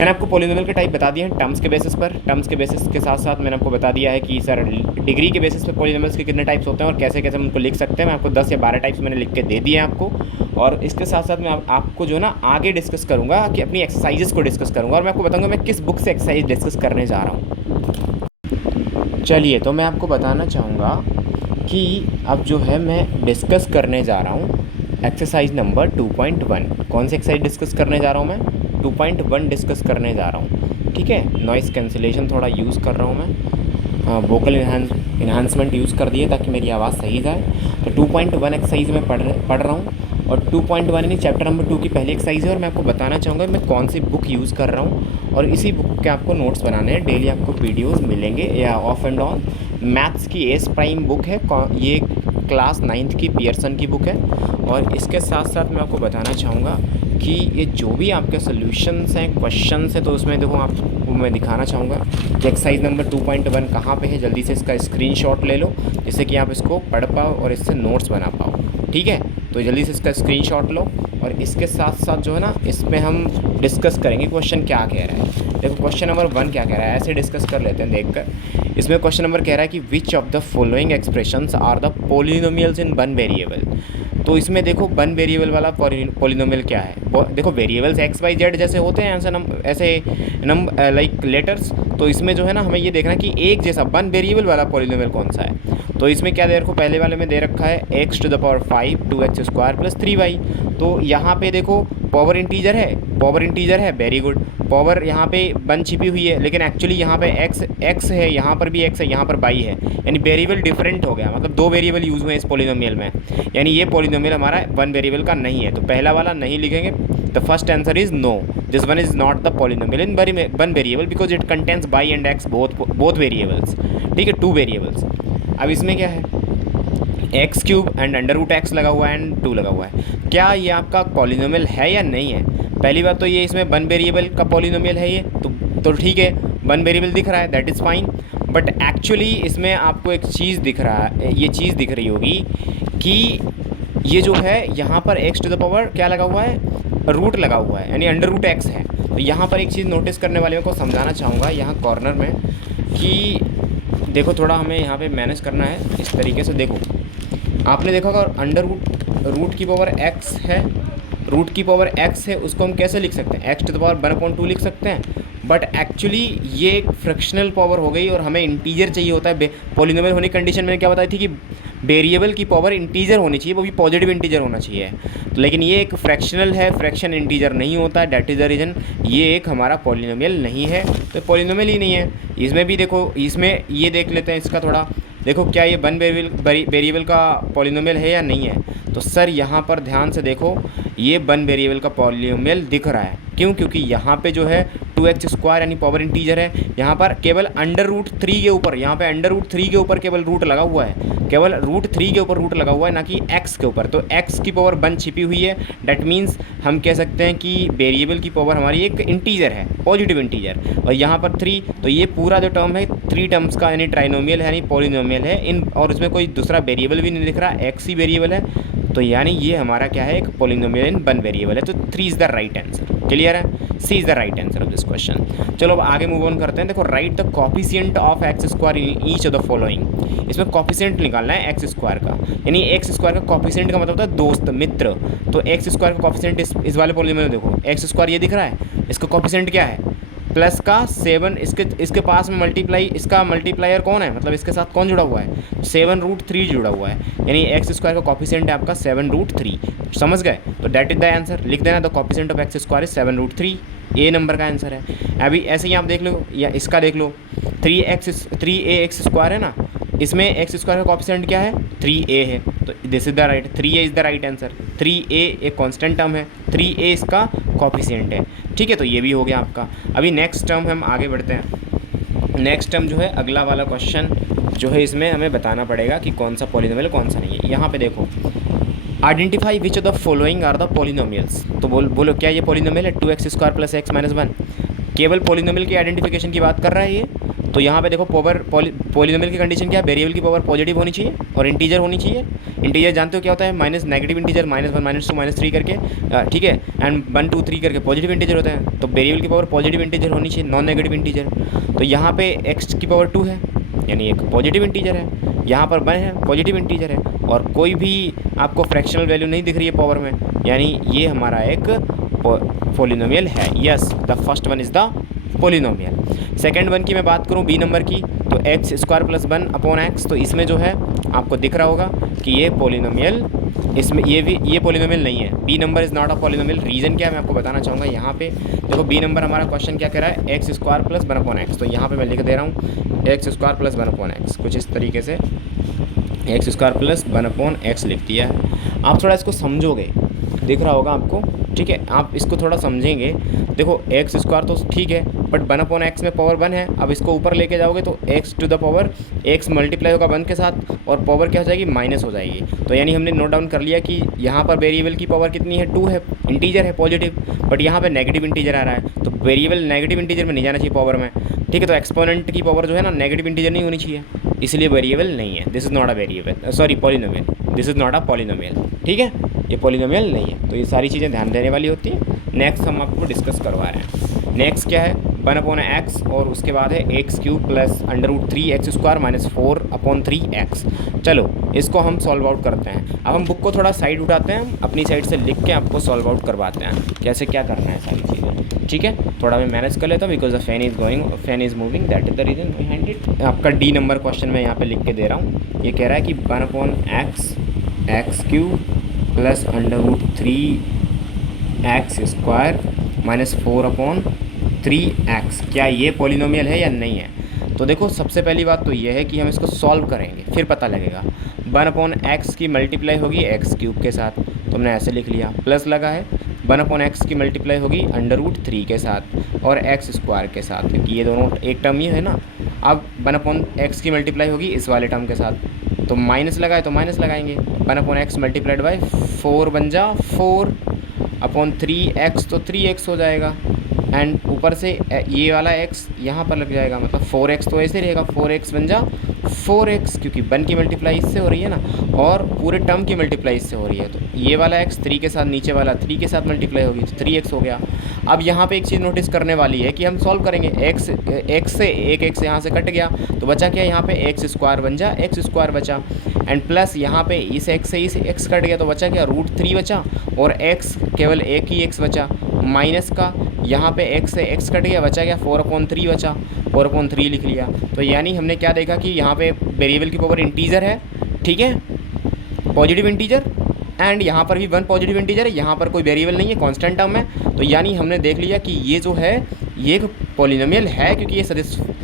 मैंने आपको पॉलिनोमियल के टाइप बता दिए हैं टर्म्स के बेसिस पर। टर्म्स के बेसिस के साथ साथ मैंने आपको बता दिया है कि सर डिग्री के बेसिस पर पॉलिनोमियल्स के कितने टाइप्स होते हैं और कैसे कैसे हम उनको लिख सकते हैं। मैं आपको 10 या 12 टाइप्स मैंने लिख के दे दिए हैं आपको। और इसके साथ साथ मैं आपको जो ना आगे डिस्कस करूँगा कि अपनी एक्सरसाइजेस को डिस्कस करूँगा, और मैं आपको बताऊँगा मैं किस बुक से एक्सरसाइज डिस्कस करने जा रहा हूँ। चलिए, तो मैं आपको बताना चाहूँगा कि अब जो है मैं डिस्कस करने जा रहा हूँ एक्सरसाइज नंबर 2.1। कौन सी एक्सरसाइज डिस्कस करने जा रहा हूँ मैं, 2.1 डिस्कस करने जा रहा हूँ। ठीक है, नॉइस कैंसिलेशन थोड़ा यूज़ कर रहा हूँ मैं, वोकल इन्हांसमेंट यूज़ कर दिए ताकि मेरी आवाज़ सही जाए। तो 2.1 एक्सरसाइज में पढ़ रहा हूँ, और 2.1 यानी चैप्टर नंबर 2 की पहली एक्सरसाइज है। और मैं आपको बताना चाहूँगा मैं कौन सी बुक यूज़ कर रहा हूँ, और इसी बुक के आपको नोट्स बनाने हैं। डेली आपको वीडियोज़ मिलेंगे या ऑफ एंड ऑन। मैथ्स की एस प्राइम बुक है, ये क्लास 9th की पियर्सन की बुक है। और इसके साथ साथ मैं आपको बताना चाहूँगा कि ये जो भी आपके सोल्यूशंस हैं, क्वेश्चंस हैं, तो उसमें देखो आपको मैं दिखाना चाहूँगा कि एक्सरसाइज नंबर 2.1 कहाँ पे है। जल्दी से इसका स्क्रीनशॉट ले लो जिससे कि आप इसको पढ़ पाओ और इससे नोट्स बना पाओ। ठीक है, तो जल्दी से इसका स्क्रीनशॉट लो। और इसके साथ साथ जो है ना इसमें हम डिस्कस करेंगे क्वेश्चन क्या कह रहा है। देखो क्वेश्चन नंबर 1 क्या कह रहा है, ऐसे डिस्कस कर लेते हैं देखकर। इसमें क्वेश्चन नंबर कह रहा है कि which of the following expressions are the polynomials in one variable. तो इसमें देखो वन वेरिएबल वाला पॉलिनोमियल क्या है। देखो वेरिएबल्स x y z जैसे होते हैं ऐसे लाइक लेटर्स। तो इसमें जो है ना हमें ये देखना कि एक जैसा वन वेरिएबल वाला पॉलिनोमियल कौन सा है। तो इसमें क्या दे रखो, पहले वाले में दे रखा है x to the power 5 2x square plus 3y। तो यहाँ पे देखो पावर इंटीजर है, वेरी गुड। पावर यहाँ पे बन छिपी हुई है, लेकिन एक्चुअली यहाँ पे x है, यहाँ पर भी x है, यहाँ पर y है, यानी वेरिएबल डिफरेंट हो गया, मतलब दो वेरिएबल यूज़ हुए इस पॉलिनोमियल में, यानी ये पॉलिनोमियल हमारा वन वेरिएबल का नहीं है। तो पहला वाला नहीं लिखेंगे, the first answer is no, this one is not the polynomial in one variable because it contains y and x both variables, ठीक है, टू वेरिएबल्स। अब इसमें क्या है, x cube and under root x लगा हुआ है एंड 2 लगा हुआ है। क्या ये आपका पॉलिनोमियल है या नहीं है? पहली बात तो ये इसमें वन वेरिएबल का पॉलिनोमियल है ये, तो ठीक है, वन वेरिएबल दिख रहा है, that is fine. But actually इसमें आपको एक चीज़ दिख रहा है, ये चीज़ दिख रही होगी कि ये जो है यहाँ पर एक्स टू द पावर क्या लगा हुआ है, रूट लगा हुआ है, यानी अंडर रूट एक्स है। तो यहाँ पर एक चीज़ नोटिस करने वाले को समझाना चाहूँगा यहाँ कॉर्नर में कि देखो थोड़ा हमें यहाँ पे मैनेज करना है इस तरीके से। देखो आपने देखा होगा अंडर रूट की पावर एक्स है, रूट की पावर एक्स है, उसको हम कैसे लिख सकते हैं, एक्स टू द पावर 1/2 लिख सकते हैं। बट एक्चुअली ये एक फ्रैक्शनल पावर हो गई और हमें इंटीजर चाहिए होता है। पॉलिनोमियल होने की कंडीशन मैंने क्या बताई थी कि वेरिएबल की पावर इंटीजर होनी चाहिए, वो भी पॉजिटिव इंटीजर होना चाहिए। तो लेकिन ये एक फ्रैक्शनल है, फ्रैक्शन इंटीजर नहीं होता है, डेट इज़ द रीज़न ये एक हमारा पॉलिनोमियल नहीं है, तो पॉलिनोमियल ही नहीं है। इसमें भी देखो, इसमें ये देख लेते हैं इसका थोड़ा, देखो क्या ये वन वेरिएबल का पॉलिनोमियल है या नहीं है। तो सर यहाँ पर ध्यान से देखो, ये वन वेरिएबल का पॉलिनोमियल दिख रहा है, क्यों? क्योंकि यहाँ पे जो है 2x स्क्वायर यानी पावर इंटीजर है, यहाँ पर केवल अंडर रूट 3 के ऊपर, यहाँ पे अंडर रूट 3 के ऊपर केवल रूट लगा हुआ है, केवल रूट 3 के ऊपर रूट लगा हुआ है, ना कि x के ऊपर। तो x की पावर 1 छिपी हुई है, डैट मीन्स हम कह सकते हैं कि वेरिएबल की पावर हमारी एक इंटीजर है, पॉजिटिव इंटीजर, और यहाँ पर 3, तो ये पूरा जो टर्म है 3 टर्म्स का यानी ट्राइनोमियल है, यानी पॉलिनोमियल है इन, और इसमें कोई दूसरा वेरिएबल भी नहीं दिख रहा, x ही वेरिएबल है, तो यानी ये हमारा क्या है, एक पॉलिनोमियल इन वन वेरिएबल है। तो 3 is the right answer, clear है, c is the right answer of this question. चलो अब आगे मूव ऑन करते हैं। देखो right the coefficient of x square in each of the following, इसमें कॉफिशिएंट निकालना है एक्स स्क्वायर का, यानी एक्स स्क्वायर का कॉफिशिएंट का मतलब होता है दोस्त, मित्र। तो एक्स स्क्वायर का कॉफिशिएंट इस वाले पॉलिनोमियल में देखो, एक्स स्क्वायर ये दिख रहा है, इसका कॉफिशिएंट क्या है, प्लस का 7, इसके पास में मल्टीप्लाई, इसका मल्टीप्लायर कौन है, मतलब इसके साथ कौन जुड़ा हुआ है, 7√3 जुड़ा हुआ है, यानी एक्स स्क्वायर का कॉफिशिएंट है आपका 7√3, समझ गए? तो डेट इज द आंसर, लिख देना, the coefficient of x square is 7√3, A number का आंसर है। अभी ऐसे ही आप देख लो, या इसका देख लो, 3a स्क्वायर है ना, इसमें एक्स स्क्वायर का कॉफिशिएंट क्या है, 3a है, तो this is the right, 3a is the right answer. 3a एक कांस्टेंट टर्म है, 3a इसका कॉफिशिएंट है, ठीक है, तो ये भी हो गया आपका। अभी नेक्स्ट टर्म हम आगे बढ़ते हैं। नेक्स्ट टर्म जो है अगला वाला क्वेश्चन जो है, इसमें हमें बताना पड़ेगा कि कौन सा पॉलिनोमियल कौन सा नहीं है। यहाँ पे देखो, identify which of the following are the polynomials, तो बोलो क्या ये पॉलिनोमियल है 2x square plus x minus 1, केवल पॉलिनोमियल की आइडेंटिफिकेशन की बात कर रहा है ये। तो यहाँ पे देखो पावर पॉलिनोमियल की कंडीशन क्या है, वेरिएबल की पावर पॉजिटिव होनी चाहिए और इंटीजर होनी चाहिए। इंटीजर जानते हो क्या होता है, माइनस नेगेटिव इंटीजर, -1 -2 -3 करके, ठीक है, एंड 1 2 3 करके पॉजिटिव इंटीजर होता है। तो वेरिएबल की पावर पॉजिटिव इंटीजर होनी चाहिए, नॉन नेगेटिव इंटीजर। तो यहाँ पे x की पावर 2 है, यानी एक पॉजिटिव इंटीजर है, यहाँ पर 1 है, पॉजिटिव इंटीजर है, और कोई भी आपको फ्रैक्शनल वैल्यू नहीं दिख रही है पावर में, यानी ये हमारा एक पॉलिनोमियल है। Yes, the first one is the polynomial. Second one की मैं बात करूँ, बी नंबर की, तो एक्स स्क्वायर प्लस 1/x, तो इसमें जो है आपको दिख रहा होगा कि ये पॉलिनोमियल, इसमें ये पॉलिनोमियल नहीं है, b number is not a polynomial. Reason क्या है मैं आपको बताना चाहूँगा। यहाँ पे देखो बी नंबर हमारा क्वेश्चन क्या कह रहा है, एक्स स्क्वायर प्लस 1/x, तो यहाँ पे मैं लिख दे रहा हूँ एक्स स्क्वायर प्लस 1/x, कुछ इस तरीके से एक्स स्क्वायर प्लस 1/x लिख दिया है। आप थोड़ा इसको समझोगे, दिख रहा होगा आपको, ठीक है, आप इसको थोड़ा समझेंगे। देखो एक्स स्क्वायर तो ठीक है, बट 1/x में पावर 1 है, अब इसको ऊपर लेके जाओगे तो x to the power x multiply होगा 1 के साथ, और पावर क्या हो जाएगी, माइनस हो जाएगी। तो यानी हमने नोट डाउन कर लिया कि यहाँ पर वेरिएबल की पावर कितनी है, 2 है, इंटीजर है पॉजिटिव, बट यहाँ पे नेगेटिव इंटीजर आ रहा है, तो वेरिएबल नेगेटिव इंटीजर में नहीं जाना चाहिए पावर में, ठीक है। तो एक्सपोनेंट की पावर जो है ना नेगेटिव इंटीजर नहीं होनी चाहिए, इसलिए वेरिएबल नहीं है, this is not a variable, sorry polynomial, this is not a polynomial, ठीक है, ये पॉलिनोमियल नहीं है। तो ये सारी चीज़ें ध्यान देने वाली होती है। नेक्स्ट हम आपको डिस्कस करवा रहे हैं। नेक्स्ट क्या है, 1/x और उसके बाद है x³ plus √3x² minus 4/3x। चलो इसको हम सॉल्व आउट करते हैं। अब हम बुक को थोड़ा साइड उठाते हैं, हम अपनी साइड से लिख के आपको सॉल्व आउट करवाते हैं कैसे क्या करना है सारी चीज़ें, ठीक है। थोड़ा मैं मैनेज कर लेता हूँ because the fan is moving, that is the reason behind it. आपका डी नंबर क्वेश्चन मैं यहाँ पे लिख के दे रहा हूँ। ये कह रहा है कि 1/x x³ plus √3x² minus 4/3x। क्या ये पॉलिनोमियल है या नहीं है? तो देखो सबसे पहली बात तो ये है कि हम इसको सॉल्व करेंगे फिर पता लगेगा। 1/x की मल्टीप्लाई होगी x³ के साथ, तो हमने ऐसे लिख लिया, प्लस लगा है 1/x की मल्टीप्लाई होगी √3 के साथ और x² के साथ, क्योंकि ये दोनों एक टर्म ही है ना। अब 1/x की मल्टीप्लाई होगी इस वाले टर्म के साथ, तो माइनस लगाए तो माइनस लगाएंगे। 1/x मल्टीप्लाइड बाई 4 बन जा 4/3x, तो 3x हो जाएगा। एंड ऊपर से ये वाला x यहाँ पर लग जाएगा, मतलब 4x तो ऐसे रहेगा, 4x बन जा 4x, क्योंकि 1 की मल्टीप्लाई इससे हो रही है ना और पूरे टर्म की मल्टीप्लाई इससे हो रही है। तो ये वाला x 3 के साथ, नीचे वाला 3 के साथ मल्टीप्लाई होगी तो 3x हो गया। अब यहाँ पे एक चीज़ नोटिस करने वाली है कि हम सॉल्व करेंगे, x से एक x यहाँ से कट गया तो बचा क्या, यहाँ पे x² बन जा x² बचा। एंड प्लस यहाँ पे इस x से इस x कट गया तो बचा क्या, √3 बचा और x केवल एक ही x बचा। माइनस का यहाँ पे x से x कट गया, बचा क्या 4/3 बचा, 4/3 लिख लिया। तो यानी हमने क्या देखा कि यहाँ पे वेरिएबल की पावर इंटीजर है, ठीक है, पॉजिटिव इंटीजर, एंड यहाँ पर भी 1 पॉजिटिव इंटीजर है, यहाँ पर कोई वेरिएबल नहीं है, कांस्टेंट टर्म है। तो यानी हमने देख लिया कि ये जो है ये एक पॉलिनोमियल है, क्योंकि ये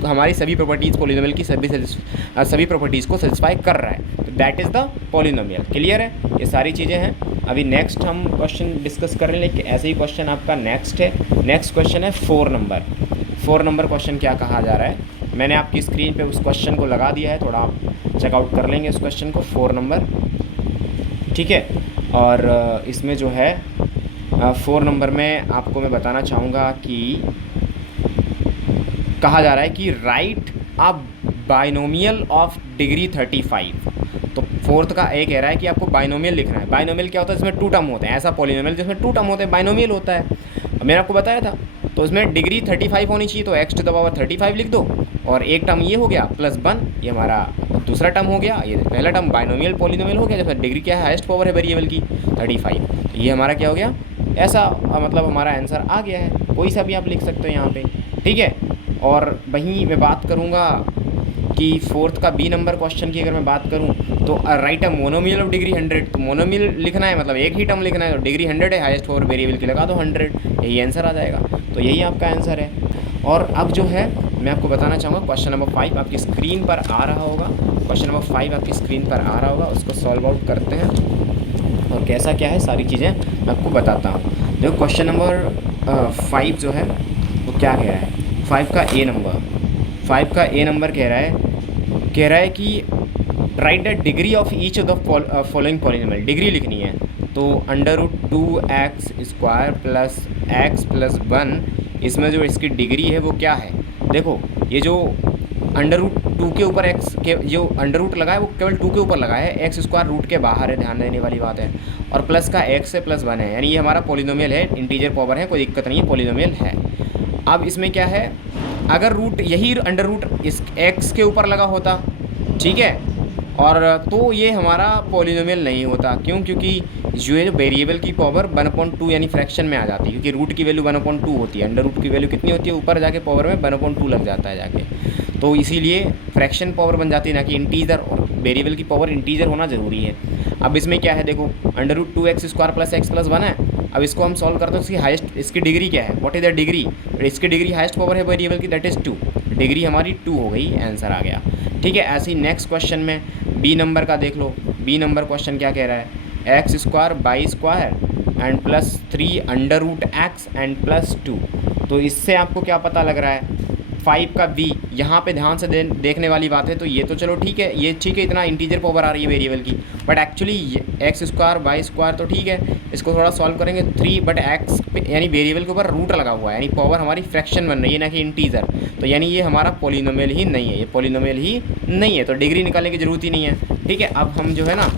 हमारी सभी प्रॉपर्टीज़ पॉलिनोमियल की सभी प्रॉपर्टीज़ को सेटिस्फाई कर रहा है। तो that is the polynomial. Clear है, ये सारी चीज़ें हैं। अभी नेक्स्ट हम क्वेश्चन डिस्कस कर रहे हैं, लेकिन ऐसे ही क्वेश्चन आपका नेक्स्ट है। नेक्स्ट क्वेश्चन है 4 नंबर। 4 नंबर क्वेश्चन क्या कहा जा रहा है, मैंने आपकी स्क्रीन पे उस क्वेश्चन को लगा दिया है, थोड़ा आप चेकआउट कर लेंगे उस क्वेश्चन को। 4 नंबर, ठीक है। और इसमें जो है 4 नंबर में आपको मैं बताना चाहूँगा कि कहा जा रहा है कि right a binomial of degree 35। तो फोर्थ का ए कह रहा है कि आपको बाइनोमियल लिखना है। बाइनोमियल क्या होता है, इसमें 2 टर्म होते हैं। ऐसा पॉलिनोमियल जिसमें 2 टर्म होते हैं बाइनोमियल होता है। मैंने आपको बताया था, तो इसमें डिग्री 35 होनी चाहिए, तो x⁻35 लिख दो और एक टर्म ये हो गया प्लस 1, ये हमारा दूसरा टर्म हो गया। ये पहला टर्म बाइनोमियल पॉलिनोमियल हो गया, जैसे डिग्री क्या है, हाईएस्ट पावर है वेरिएबल की 35। तो ये हमारा क्या हो गया, ऐसा मतलब हमारा आंसर आ गया है। कोई सा भी आप लिख सकते हो यहाँ पे, ठीक है। और वहीं मैं बात करूँगा कि फोर्थ का बी नंबर क्वेश्चन की अगर मैं बात करूं तो right a monomial of degree 100। तो मोनोमियल लिखना है, मतलब एक ही टर्म लिखना है, तो डिग्री 100 है, हाईएस्ट पावर वेरिएबल की लगा दो 100, यही आंसर आ जाएगा। तो यही आपका आंसर है। और अब जो है मैं आपको बताना चाहूँगा क्वेश्चन नंबर 5 आपकी स्क्रीन पर आ रहा होगा। क्वेश्चन नंबर 5 आपकी स्क्रीन पर आ रहा होगा, उसको सॉल्व आउट करते हैं और कैसा क्या है सारी चीज़ें मैं आपको बताता हूँ। देखो क्वेश्चन नंबर 5 जो है वो क्या कह रहा है, 5 का ए नंबर कह रहा है कि right the degree of each of the following polynomial. Degree लिखनी है, तो √2x² प्लस x प्लस 1, इसमें जो इसकी डिग्री है वो क्या है। देखो ये जो √2 के ऊपर x के जो अंडर रूट लगा है वो केवल 2 के ऊपर लगा है, x² रूट के बाहर है, ध्यान देने वाली बात है। और प्लस का x से प्लस 1 है, यानी ये हमारा पॉलिनोमियल है, इंटीजर पावर है, कोई दिक्कत नहीं है, पॉलिनोमियल है। अब इसमें क्या है, अगर रूट यही अंडर रूट इस x के ऊपर लगा होता, ठीक है, और तो ये हमारा पॉलिनोमियल नहीं होता। क्यों? क्योंकि जो है वेरिएबल की पावर 1/2 यानी फ्रैक्शन में आ जाती है, क्योंकि रूट की वैल्यू 1/2 होती है, अंडर रूट की वैल्यू कितनी होती है, ऊपर जाके पावर में 1/2 लग जाता है जाके, तो इसीलिए फ्रैक्शन पावर बन जाती है, ना कि इंटीजर। और वेरिएबल की पावर इंटीजर होना ज़रूरी है। अब इसमें क्या है, देखो √2x² प्लस x प्लस 1 है। अब इसको हम सॉल्व करते हैं, इसकी हाईएस्ट, इसकी डिग्री क्या है, व्हाट इज़ द डिग्री, इसकी डिग्री हाईएस्ट पावर है वेरिएबल की, दैट इज़ 2, डिग्री हमारी 2 हो गई, आंसर आ गया, ठीक है। ऐसे ही नेक्स्ट क्वेश्चन में बी नंबर का देख लो। बी नंबर क्वेश्चन क्या कह रहा है, x² and plus 3 √x and plus 2। तो इससे आपको क्या पता लग रहा है, 5 का बी, यहाँ पे ध्यान से देखने वाली बात है। तो ये तो चलो ठीक है, ये ठीक है, इतना इंटीजर पावर आ रही है वेरिएबल की, बट एक्चुअली x² तो ठीक है, इसको थोड़ा सॉल्व करेंगे 3, बट x यानी वेरिएबल के ऊपर रूट लगा हुआ है, यानी पावर हमारी फ्रैक्शन बन रही है, ना कि इंटीजर। तो यानी ये हमारा पॉलिनोमियल ही नहीं है, ये पॉलिनोमियल ही नहीं है, तो डिग्री निकालने की ज़रूरत ही नहीं है, ठीक है। अब हम जो है ना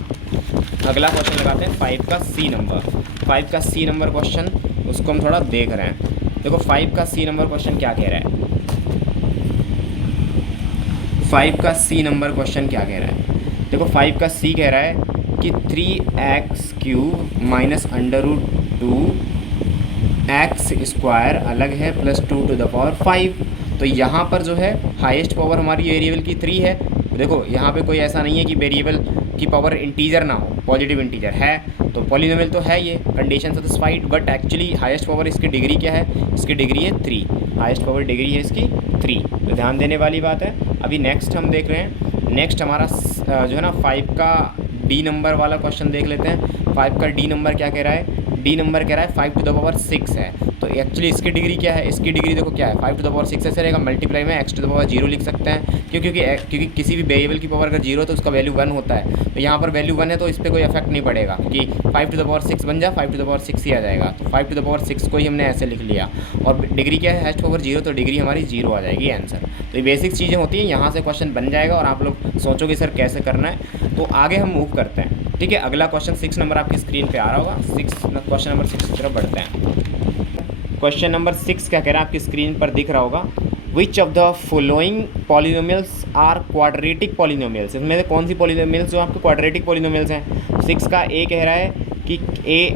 अगला क्वेश्चन लगाते हैं 5 का सी नंबर। 5 का सी नंबर क्वेश्चन, उसको हम थोड़ा देख रहे हैं। देखो 5 का सी नंबर क्वेश्चन क्या कह रहा है, 5 का सी नंबर क्वेश्चन क्या कह रहा है। देखो 5 का सी कह रहा है कि 3x³ minus under root 2 x square अलग है प्लस 2⁵। तो यहाँ पर जो है हाईएस्ट पावर हमारी वेरिएबल की 3 है। देखो यहाँ पे कोई ऐसा नहीं है कि वेरिएबल की पावर इंटीजर ना हो, पॉजिटिव इंटीजर है, तो पॉलिनोमियल तो है, ये condition satisfied. But actually highest power इसकी डिग्री क्या है, इसकी डिग्री है 3, हाईएस्ट पावर डिग्री है इसकी 3, तो ध्यान देने वाली बात है। अभी नेक्स्ट हम देख रहे हैं, नेक्स्ट हमारा जो है ना 5 का डी नंबर वाला क्वेश्चन देख लेते हैं। 5 का डी नंबर क्या कह रहा है, डी नंबर कह रहा है 5⁶ है। तो एक्चुअली इसकी डिग्री क्या है, इसकी डिग्री देखो क्या है, 5⁶ ऐसे रहेगा, मल्टीप्लाई में x�0 लिख सकते हैं, क्योंकि किसी भी वेरिएबल की पावर अगर 0 है तो उसका वैल्यू 1 होता है। तो यहाँ पर वैल्यू 1 है तो इस पर कोई इफेक्ट नहीं पड़ेगा, क्योंकि 5⁶ बन जा 5⁶ ही आ जाएगा। तो 5⁶ को ही हमने ऐसे लिख लिया, और डिग्री क्या है h/0, तो डिग्री हमारी 0 आ जाएगी आंसर। तो ये बेसिक चीज़ें होती हैं, यहाँ से क्वेश्चन बन जाएगा और आप लोग सोचोगे सर कैसे करना है। तो आगे हम मूव करते हैं, ठीक है। अगला क्वेश्चन 6 नंबर आपकी स्क्रीन पे आ रहा होगा, क्वेश्चन नंबर 6 की तरफ बढ़ते हैं। क्वेश्चन नंबर 6 क्या कह रहा है, आपकी स्क्रीन पर दिख रहा होगा, which of the following polynomials are quadratic polynomials. इसमें से कौन सी पॉलिनोमियल्स जो आपके क्वाड्रेटिक पॉलिनोमियल्स हैं। 6 का ए कह रहा है कि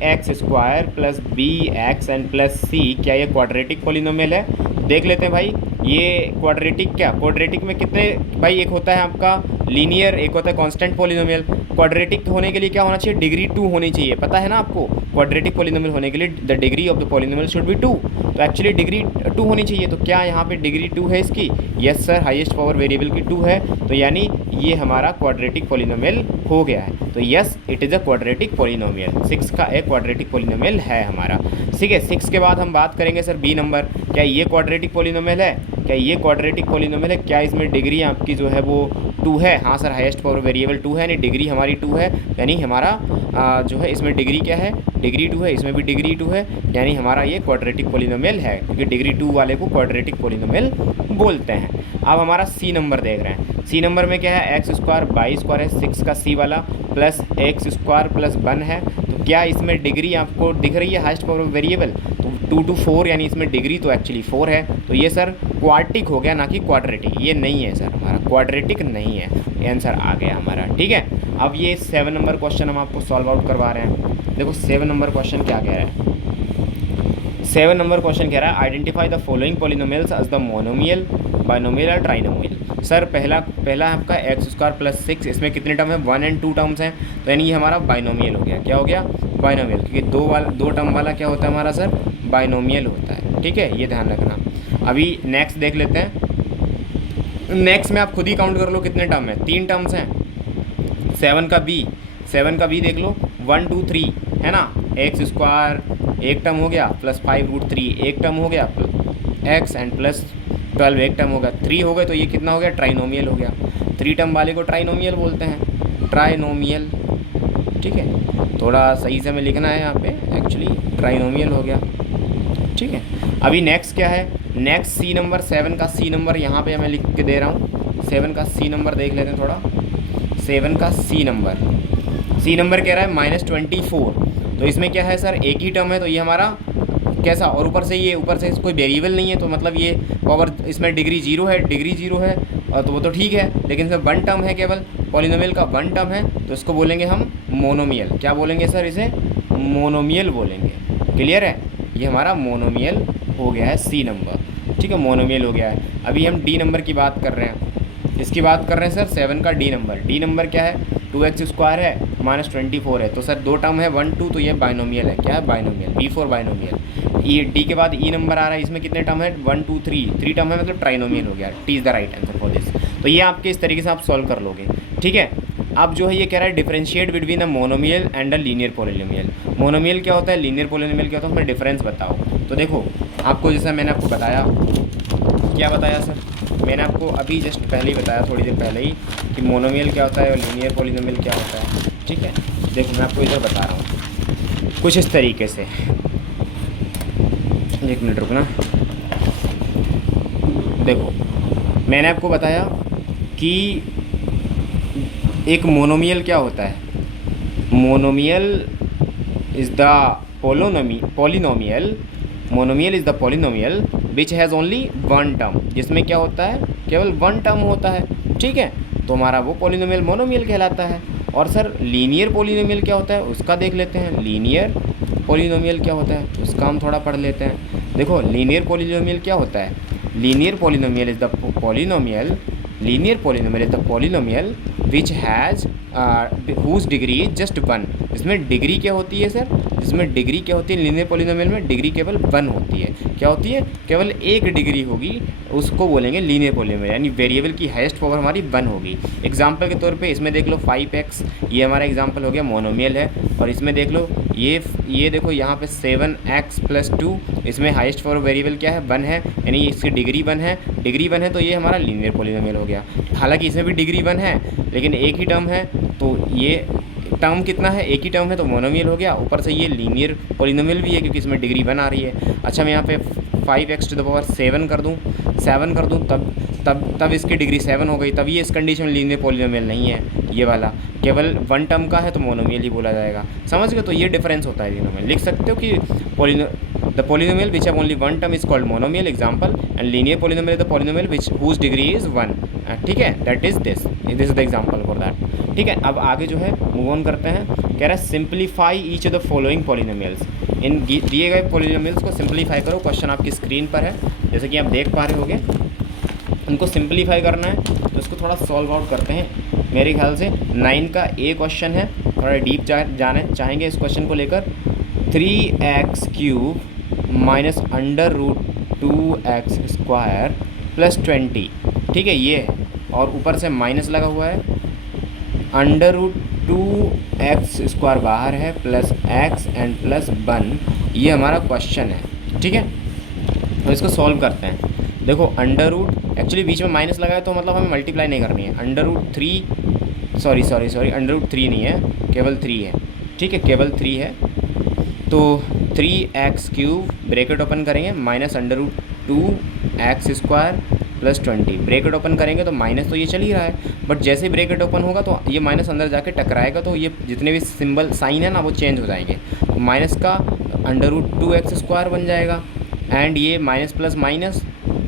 ax² plus bx and plus c, क्या ये क्वाड्रेटिक पॉलिनोमियल है। देख लेते हैं भाई, ये क्वाड्रेटिक क्या, क्वाड्रेटिक में कितने भाई, एक होता है आपका लीनियर, एक होता है कांस्टेंट पॉलिनोमियल। क्वाड्रेटिक होने के लिए क्या होना चाहिए, डिग्री 2 होनी चाहिए, पता है ना आपको। क्वाड्रेटिक पॉलिनोमियल होने के लिए the degree of the polynomial should be 2, तो एक्चुअली डिग्री 2 होनी चाहिए। तो क्या यहाँ पे डिग्री 2 है इसकी, yes sir, highest power variable की 2 है, तो यानी ये हमारा क्वाड्रेटिक पॉलिनोमियल हो गया है। तो yes, it is a quadratic polynomial, 6 का एक क्वाड्रेटिक पॉलिनोमियल है हमारा, ठीक है। 6 के बाद हम बात करेंगे सर बी नंबर, क्या ये क्वाड्रेटिक पॉलिनोमियल है, क्या ये क्वाड्रेटिक पॉलिनोमियल है, क्या इसमें डिग्री आपकी जो है वो 2 है। हाँ सर, हाईएस्ट पावर वेरिएबल 2 है, यानी डिग्री हमारी 2 है, यानी हमारा जो है इसमें डिग्री क्या है, डिग्री 2 है, इसमें भी डिग्री 2 है, यानी हमारा ये क्वाड्रेटिक पॉलिनोमियल है, क्योंकि डिग्री 2 वाले को क्वाड्रेटिक पॉलिनोमियल बोलते हैं। अब हमारा सी नंबर देख रहे हैं, सी नंबर में क्या है, x² y² है, 6 का सी वाला, प्लस x² प्लस 1 है। तो क्या इसमें डिग्री आपको दिख रही है, हाईएस्ट पावर वेरिएबल, तो 2 to 4, यानी इसमें डिग्री तो एक्चुअली 4 है। तो ये सर क्वाड्रेटिक हो गया, ना कि क्वाड्रेटिक, ये नहीं है सर हमारा, क्वाड्रेटिक नहीं है, आंसर आ गया हमारा, ठीक है। अब ये 7 नंबर क्वेश्चन हम आपको सॉल्व आउट करवा रहे हैं। देखो 7 नंबर क्वेश्चन क्या कह रहा है, 7 नंबर क्वेश्चन कह रहा है, identify the following polynomials as the monomial, binomial और ट्राइनोमियल। सर पहला आपका x² प्लस 6, इसमें कितने टर्म है, 1 and 2 टर्म्स हैं, तो यानी ये हमारा बाइनोमियल हो गया। क्या हो गया, बाइनोमियल, क्योंकि दो टर्म वाला क्या होता है हमारा सर, बाइनोमियल होता है, ठीक है, ये ध्यान रखना। अभी नेक्स्ट देख लेते हैं, नेक्स्ट में आप खुद ही काउंट कर लो कितने टर्म है, 3 टर्म्स हैं। 7 का बी देख लो, 1 2 3 है ना, x² एक टर्म हो गया, प्लस 5√3 एक टर्म हो गया, x एंड प्लस 12 एक टर्म होगा, 3 हो गए, तो ये कितना हो गया, ट्राइनोमियल हो गया। 3 टर्म वाले को ट्राइनोमियल बोलते हैं, ट्राइनोमियल, ठीक है, थोड़ा सही से हमें लिखना है यहाँ पे, एक्चुअली ट्राइनोमियल हो गया, ठीक है। अभी नेक्स्ट क्या है, नेक्स्ट सी नंबर, 7 का सी नंबर यहाँ पे मैं लिख के दे रहा हूँ। 7 का सी नंबर देख लेते हैं थोड़ा, 7 का सी नंबर कह रहा है -24, तो इसमें क्या है सर, एक ही टर्म है, तो ये हमारा कैसा, और ऊपर से कोई वेरिएबल नहीं है, तो मतलब ये पावर, इसमें डिग्री 0 है, और तो वो तो ठीक है, लेकिन इसमें 1 टर्म है, केवल पॉलिनोमियल का 1 टर्म है, तो इसको बोलेंगे हम मोनोमियल। क्या बोलेंगे सर, इसे मोनोमियल बोलेंगे, क्लियर है, ये हमारा मोनोमियल हो गया है सी नंबर, ठीक है, मोनोमियल हो गया है। अभी हम डी नंबर की बात कर रहे हैं, इसकी बात कर रहे हैं सर 7 का डी नंबर क्या है, 2x² है, -24 है, तो सर 2 टर्म है 1 2, तो ये बाइनोमियल है, क्या है, binomial, B4 binomial. E D के बाद ई नंबर आ रहा है, इसमें कितने टर्म है, 1 2 3 टर्म है, मतलब ट्राइनोमियल हो गया, T is the right answer for this. तो ये आपके इस तरीके से आप सॉल्व कर लोगे, ठीक है। अब जो है ये कह रहा है differentiate between a monomial and a linear polynomial. Monomial क्या होता है, लीनियर पॉलिनोमियल क्या होता है, उसमें डिफरेंस बताओ। तो देखो आपको, जैसा मैंने आपको बताया, क्या बताया सर, मैंने आपको अभी जस्ट पहले ही बताया, थोड़ी देर पहले ही, कि मोनोमियल क्या होता है और लीनियर पॉलिनोमियल क्या होता है, ठीक है। देखो मैं आपको इधर बता रहा हूँ कुछ इस तरीके से, एक मिनट रुकना। देखो मैंने आपको बताया कि एक मोनोमियल क्या होता है, monomial is the polynomial monomial is the polynomial which has only one term, जिसमें क्या होता है, केवल वन टर्म होता है, ठीक है। तो हमारा वो पॉलिनोमियल मोनोमियल कहलाता है। और सर लीनियर पॉलिनोमियल क्या होता है, उसका देख लेते हैं। लीनियर पॉलिनोमियल क्या होता है उसका हम थोड़ा पढ़ लेते हैं। देखो लीनियर पॉलिनोमियल क्या होता है, linear polynomial is the polynomial, linear polynomial is the polynomial which has whose degree is just one. इसमें डिग्री क्या होती है सर, इसमें डिग्री क्या होती है, लीनियर पॉलिनोमियल में डिग्री केवल वन होती है। क्या होती है, केवल एक डिग्री होगी, उसको बोलेंगे लीनियर पॉलिनोमियल, यानी वेरिएबल की हाईएस्ट पावर हमारी वन होगी। एग्जांपल के तौर पे इसमें देख लो 5x, ये हमारा एग्जांपल हो गया मोनोमियल है। और इसमें देख लो ये देखो यहाँ पे 7x+2, इसमें हाईएस्ट पावर वेरिएबल क्या है, वन है, यानी इसकी डिग्री वन है, डिग्री वन है तो ये हमारा लीनियर पॉलिनोमियल हो गया। हालांकि इसमें भी डिग्री वन है लेकिन एक ही टर्म है, तो ये टर्म कितना है, एक ही टर्म है तो मोनोमियल हो गया। ऊपर से ये लीनियर पॉलिनोमियल भी है क्योंकि इसमें डिग्री वन आ रही है। अच्छा मैं यहाँ पे 5x⁻7 कर दूँ, 7 कर दूँ, तब इसकी डिग्री 7 हो गई, तब ये इस कंडीशन में लीनियर पॉलिनोमियल नहीं है। ये वाला केवल वन टर्म का है तो मोनोमियल ही बोला जाएगा। समझ गए, तो ये डिफरेंस होता है तीनों में। लिख सकते हो कि the polynomial which have only one term is called monomial example, and linear polynomial is the polynomial which whose degree is one. ठीक है, that is this is the example for that. ठीक है, अब आगे जो है मूव ऑन करते हैं। कह रहा है simplify each of the following polynomials, इन दिए गए पॉलिनोमियल्स को सिंप्लीफाई करो। क्वेश्चन आपकी स्क्रीन पर है जैसे कि आप देख पा रहे होगे। उनको सिंप्लीफाई करना है तो इसको थोड़ा सॉल्व आउट करते हैं। मेरे ख्याल से 9 का ए क्वेश्चन है, थोड़ा डीप जाने चाहेंगे इस क्वेश्चन को लेकर। 3x³ माइनस √2x² प्लस 20, ठीक है ये है, और ऊपर से माइनस लगा हुआ है, √2x² बाहर है, प्लस x एंड प्लस 1, ये हमारा क्वेश्चन है। ठीक है, तो इसको सॉल्व करते हैं। देखो एक्चुअली बीच में माइनस लगा है तो मतलब हमें मल्टीप्लाई नहीं करनी है। √3 नहीं है, केवल 3 है। ठीक है, केवल 3 है। तो 3x³ ब्रैकेट ओपन करेंगे minus √2x² plus 20, bracket open करेंगे तो माइनस तो ये चल ही रहा है, बट जैसे ही ब्रैकेट ओपन होगा तो ये माइनस अंदर जाके टकराएगा, तो ये जितने भी सिंबल साइन है ना वो चेंज हो जाएंगे। तो माइनस का √2x² बन जाएगा, एंड ये माइनस प्लस माइनस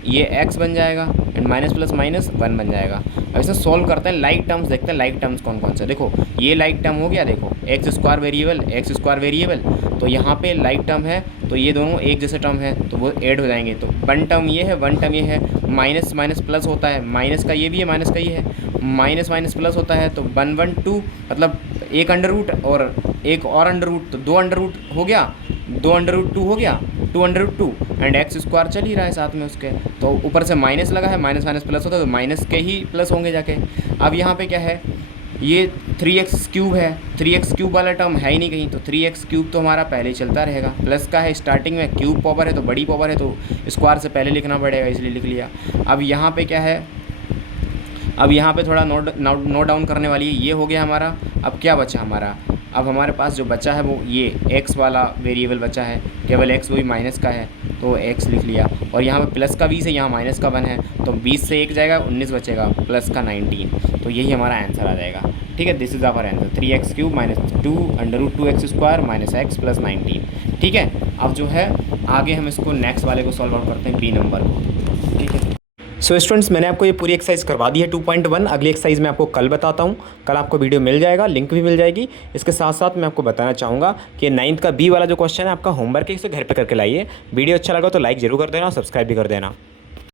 ये x बन जाएगा, एंड माइनस प्लस माइनस 1 बन जाएगा। अब इसे सॉल्व करते हैं, लाइक टर्म्स देखते हैं, लाइक टर्म्स कौन कौन से। देखो ये लाइक टर्म हो गया, देखो x² वेरिएबल, तो यहाँ पे लाइक टर्म है तो ये दोनों एक जैसे टर्म है तो वो ऐड हो जाएंगे। तो वन टर्म ये है, वन टर्म ये है, माइनस माइनस प्लस होता है, माइनस का ये भी है, माइनस का ये है, माइनस माइनस प्लस होता है, तो 1 1 2, मतलब एक अंडर रूट और एक और अंडर रूट, तो 2 अंडर रूट हो गया, 2 अंडर रूट 2 हो गया, 2 अंडर रूट 2, एंड x² चल ही रहा है साथ में उसके, तो ऊपर से माइनस लगा है, माइनस माइनस प्लस होता है तो माइनस के ही प्लस होंगे जाके। अब यहाँ पे क्या है, ये 3x³ है, 3x³ वाला टर्म है ही नहीं कहीं, तो 3x³ तो हमारा पहले ही चलता रहेगा। प्लस का है स्टार्टिंग में, क्यूब पावर है तो बड़ी पावर है तो स्क्वायर से पहले लिखना पड़ेगा, इसलिए लिख लिया। अब यहाँ पे क्या है, अब यहाँ पे थोड़ा नोट डाउन करने वाली है, ये हो गया हमारा। अब क्या बचा हमारा, अब हमारे पास जो बचा है वो ये x वाला वेरिएबल बचा है, केवल x वही माइनस का है तो x लिख लिया, और यहाँ पे प्लस का 20 है, यहाँ माइनस का 1 है, तो 20 से 1 जाएगा, 19 बचेगा, प्लस का 19, तो यही हमारा आंसर आ जाएगा। ठीक है, this is our answer, 3x³ minus 2 √2x² minus x plus 19। ठीक है, अब जो है आगे हम इसको नेक्स्ट वाले को सॉल्व आउट करते हैं, बी नंबर को। ठीक है, सो स्टूडेंट्स मैंने आपको ये पूरी एक्सरसाइज करवा दी है 2.1। अगली एक्सरसाइज मैं आपको कल बताता हूँ, कल आपको वीडियो मिल जाएगा, लिंक भी मिल जाएगी। इसके साथ साथ मैं आपको बताना चाहूँगा कि 9th का बी वाला जो क्वेश्चन है आपका होमवर्क है, इसे घर पे करके लाइए। वीडियो अच्छा लगा तो लाइक जरूर कर देना और सब्सक्राइब भी कर देना।